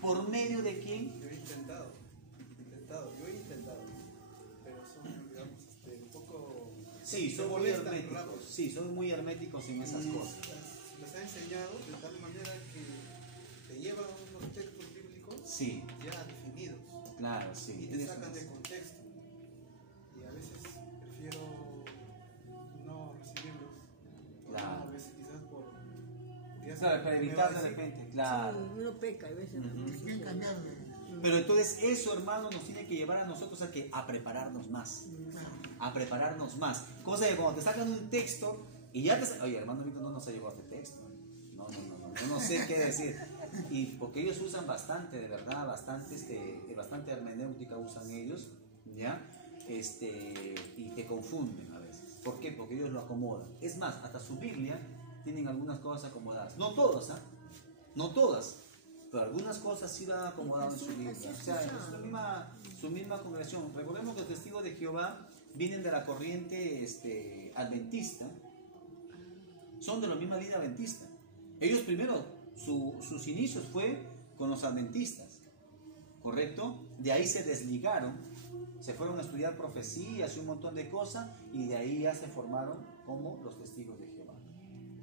¿Por medio de quién? Yo he intentado, pero son, digamos, un poco... Sí, son muy herméticos. Sí, son muy herméticos en esas cosas. Les ha enseñado de tal manera que te llevan a unos textos bíblicos Sí. ya definidos. Claro, sí. Y te sacan de contexto. Y a veces prefiero no recibirlos. Claro. A veces quizás por... Claro, para evitar de repente, claro. Sí, uno peca a veces. Bien cambiarle. Pero entonces eso, hermano, nos tiene que llevar a nosotros a prepararnos más. A prepararnos más. Cosa que cuando te sacan un texto y ya te... Oye, hermano, Víctor no nos ha llegado este texto. No, yo no sé qué decir. Y porque ellos usan bastante, de verdad, bastante hermenéutica usan ellos, ¿ya? Y te confunden a veces. ¿Por qué? Porque ellos lo acomodan. Es más, hasta su Biblia tienen algunas cosas acomodadas. No todas, ¿ah? No todas. Pero algunas cosas sí van acomodadas en su Biblia. O sea, en su misma congregación. Recordemos que los testigos de Jehová vienen de la corriente adventista. Son de la misma línea adventista. Ellos primero, sus inicios fue con los adventistas. ¿Correcto? De ahí se desligaron. Se fueron a estudiar profecías y un montón de cosas. Y de ahí ya se formaron como los testigos de Jehová.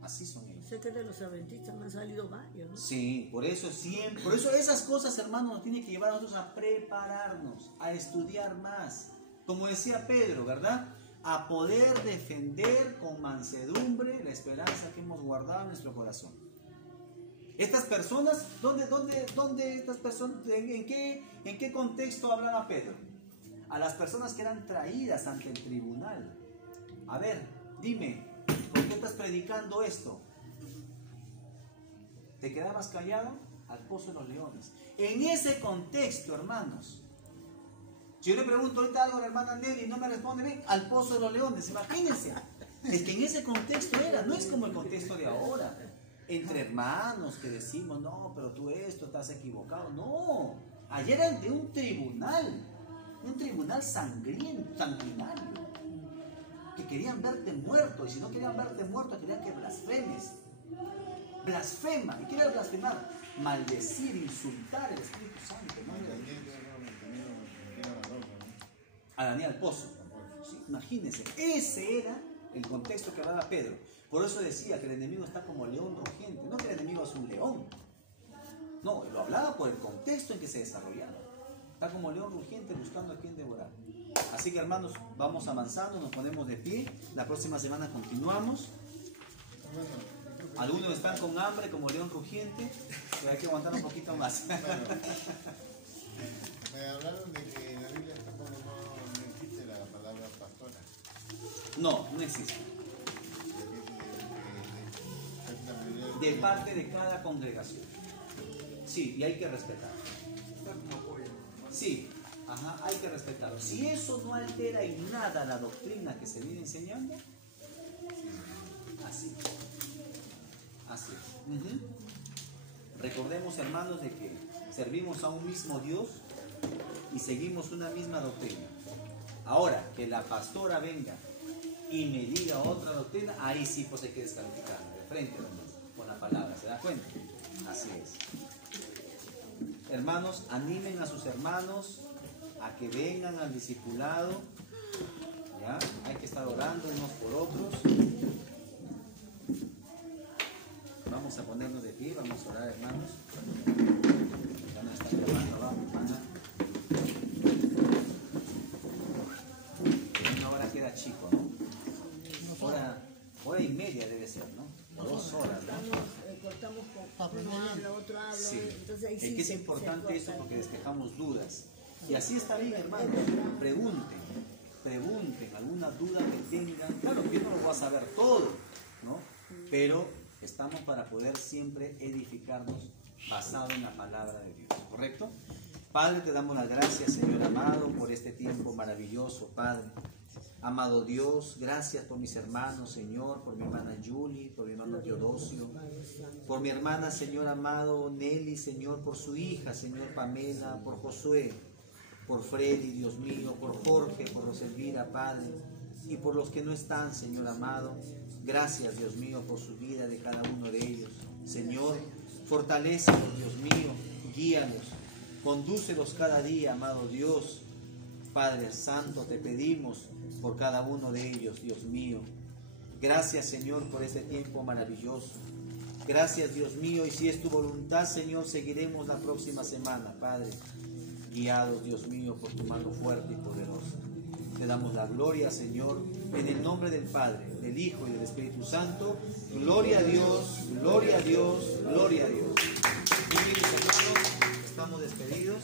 Así son ellos. Sé que de los adventistas me han salido varios, ¿no? Sí, por eso esas cosas, hermanos, nos tienen que llevar a nosotros a prepararnos, a estudiar más. Como decía Pedro, ¿verdad? A poder defender con mansedumbre la esperanza que hemos guardado en nuestro corazón. Estas personas, ¿dónde estas personas, en qué contexto hablaba Pedro? A las personas que eran traídas ante el tribunal. A ver, dime, ¿por qué estás predicando esto? ¿Te quedabas callado? Al pozo de los leones. En ese contexto, hermanos. Si yo le pregunto ahorita algo a la hermana Nelly y no me responde bien, al pozo de los leones, imagínense. Es que en ese contexto no es como el contexto de ahora. Entre hermanos que decimos, no, pero tú esto estás equivocado. No, ayer era de un tribunal sanguinario, que querían verte muerto, y si no querían verte muerto, querían que blasfemes. Blasfema, ¿y qué era blasfemar? Maldecir, insultar el Espíritu Santo. ¿No? A Daniel al pozo. Sí, imagínense, ese era el contexto que hablaba Pedro. Por eso decía que el enemigo está como león rugiente. No que el enemigo es un león. No, lo hablaba por el contexto en que se desarrollaba. Está como león rugiente buscando a quien devorar. Así que, hermanos, vamos avanzando, nos ponemos de pie. La próxima semana continuamos. Algunos están con hambre como león rugiente, pero hay que aguantar un poquito más. Me hablaron de que en la Biblia tampoco no existe la palabra pastora. No existe. De parte de cada congregación. Sí, y hay que respetarlo. Sí, hay que respetarlo. Si eso no altera en nada la doctrina que se viene enseñando, así. Así es. Recordemos, hermanos, de que servimos a un mismo Dios y seguimos una misma doctrina. Ahora, que la pastora venga y me diga otra doctrina, ahí sí pues hay que descalificarla de frente, hermanos, con la palabra, ¿se da cuenta? Así es. Hermanos, animen a sus hermanos a que vengan al discipulado. ¿Ya? Hay que estar orando unos por otros. Vamos a ponernos de pie, vamos a orar, hermanos. Ya nos están llamando, vamos, hermana. Una hora queda chico, ¿no? hora y media debe ser, ¿no? 2 horas, ¿no? Cortamos con uno habla, otro habla, Sí. entonces ahí Es sí que es se importante corta esto el porque tiempo. despejamos dudas. Y así está bien, hermano. Pregunten alguna duda que tengan. Claro que yo no lo voy a saber todo, ¿no? Pero estamos para poder siempre edificarnos basado en la palabra de Dios, ¿correcto? Padre, te damos las gracias, Señor amado, por este tiempo maravilloso, Padre. Amado Dios, gracias por mis hermanos, Señor, por mi hermana Julie, por mi hermano Teodosio, por mi hermana, Señor amado, Nelly, Señor, por su hija, Señor Pamela, por Josué, por Freddy, Dios mío, por Jorge, por Roselvira, Padre, y por los que no están, Señor amado. Gracias, Dios mío, por su vida de cada uno de ellos. Señor, fortalécelos, Dios mío, guíalos, condúcelos cada día, amado Dios. Padre Santo, te pedimos por cada uno de ellos, Dios mío. Gracias, Señor, por este tiempo maravilloso. Gracias, Dios mío, y si es tu voluntad, Señor, seguiremos la próxima semana, Padre, guiados, Dios mío, por tu mano fuerte y poderosa. Te damos la gloria, Señor, en el nombre del Padre, del Hijo y del Espíritu Santo. Gloria a Dios, gloria a Dios, gloria a Dios. Muy bien, mis hermanos, estamos despedidos.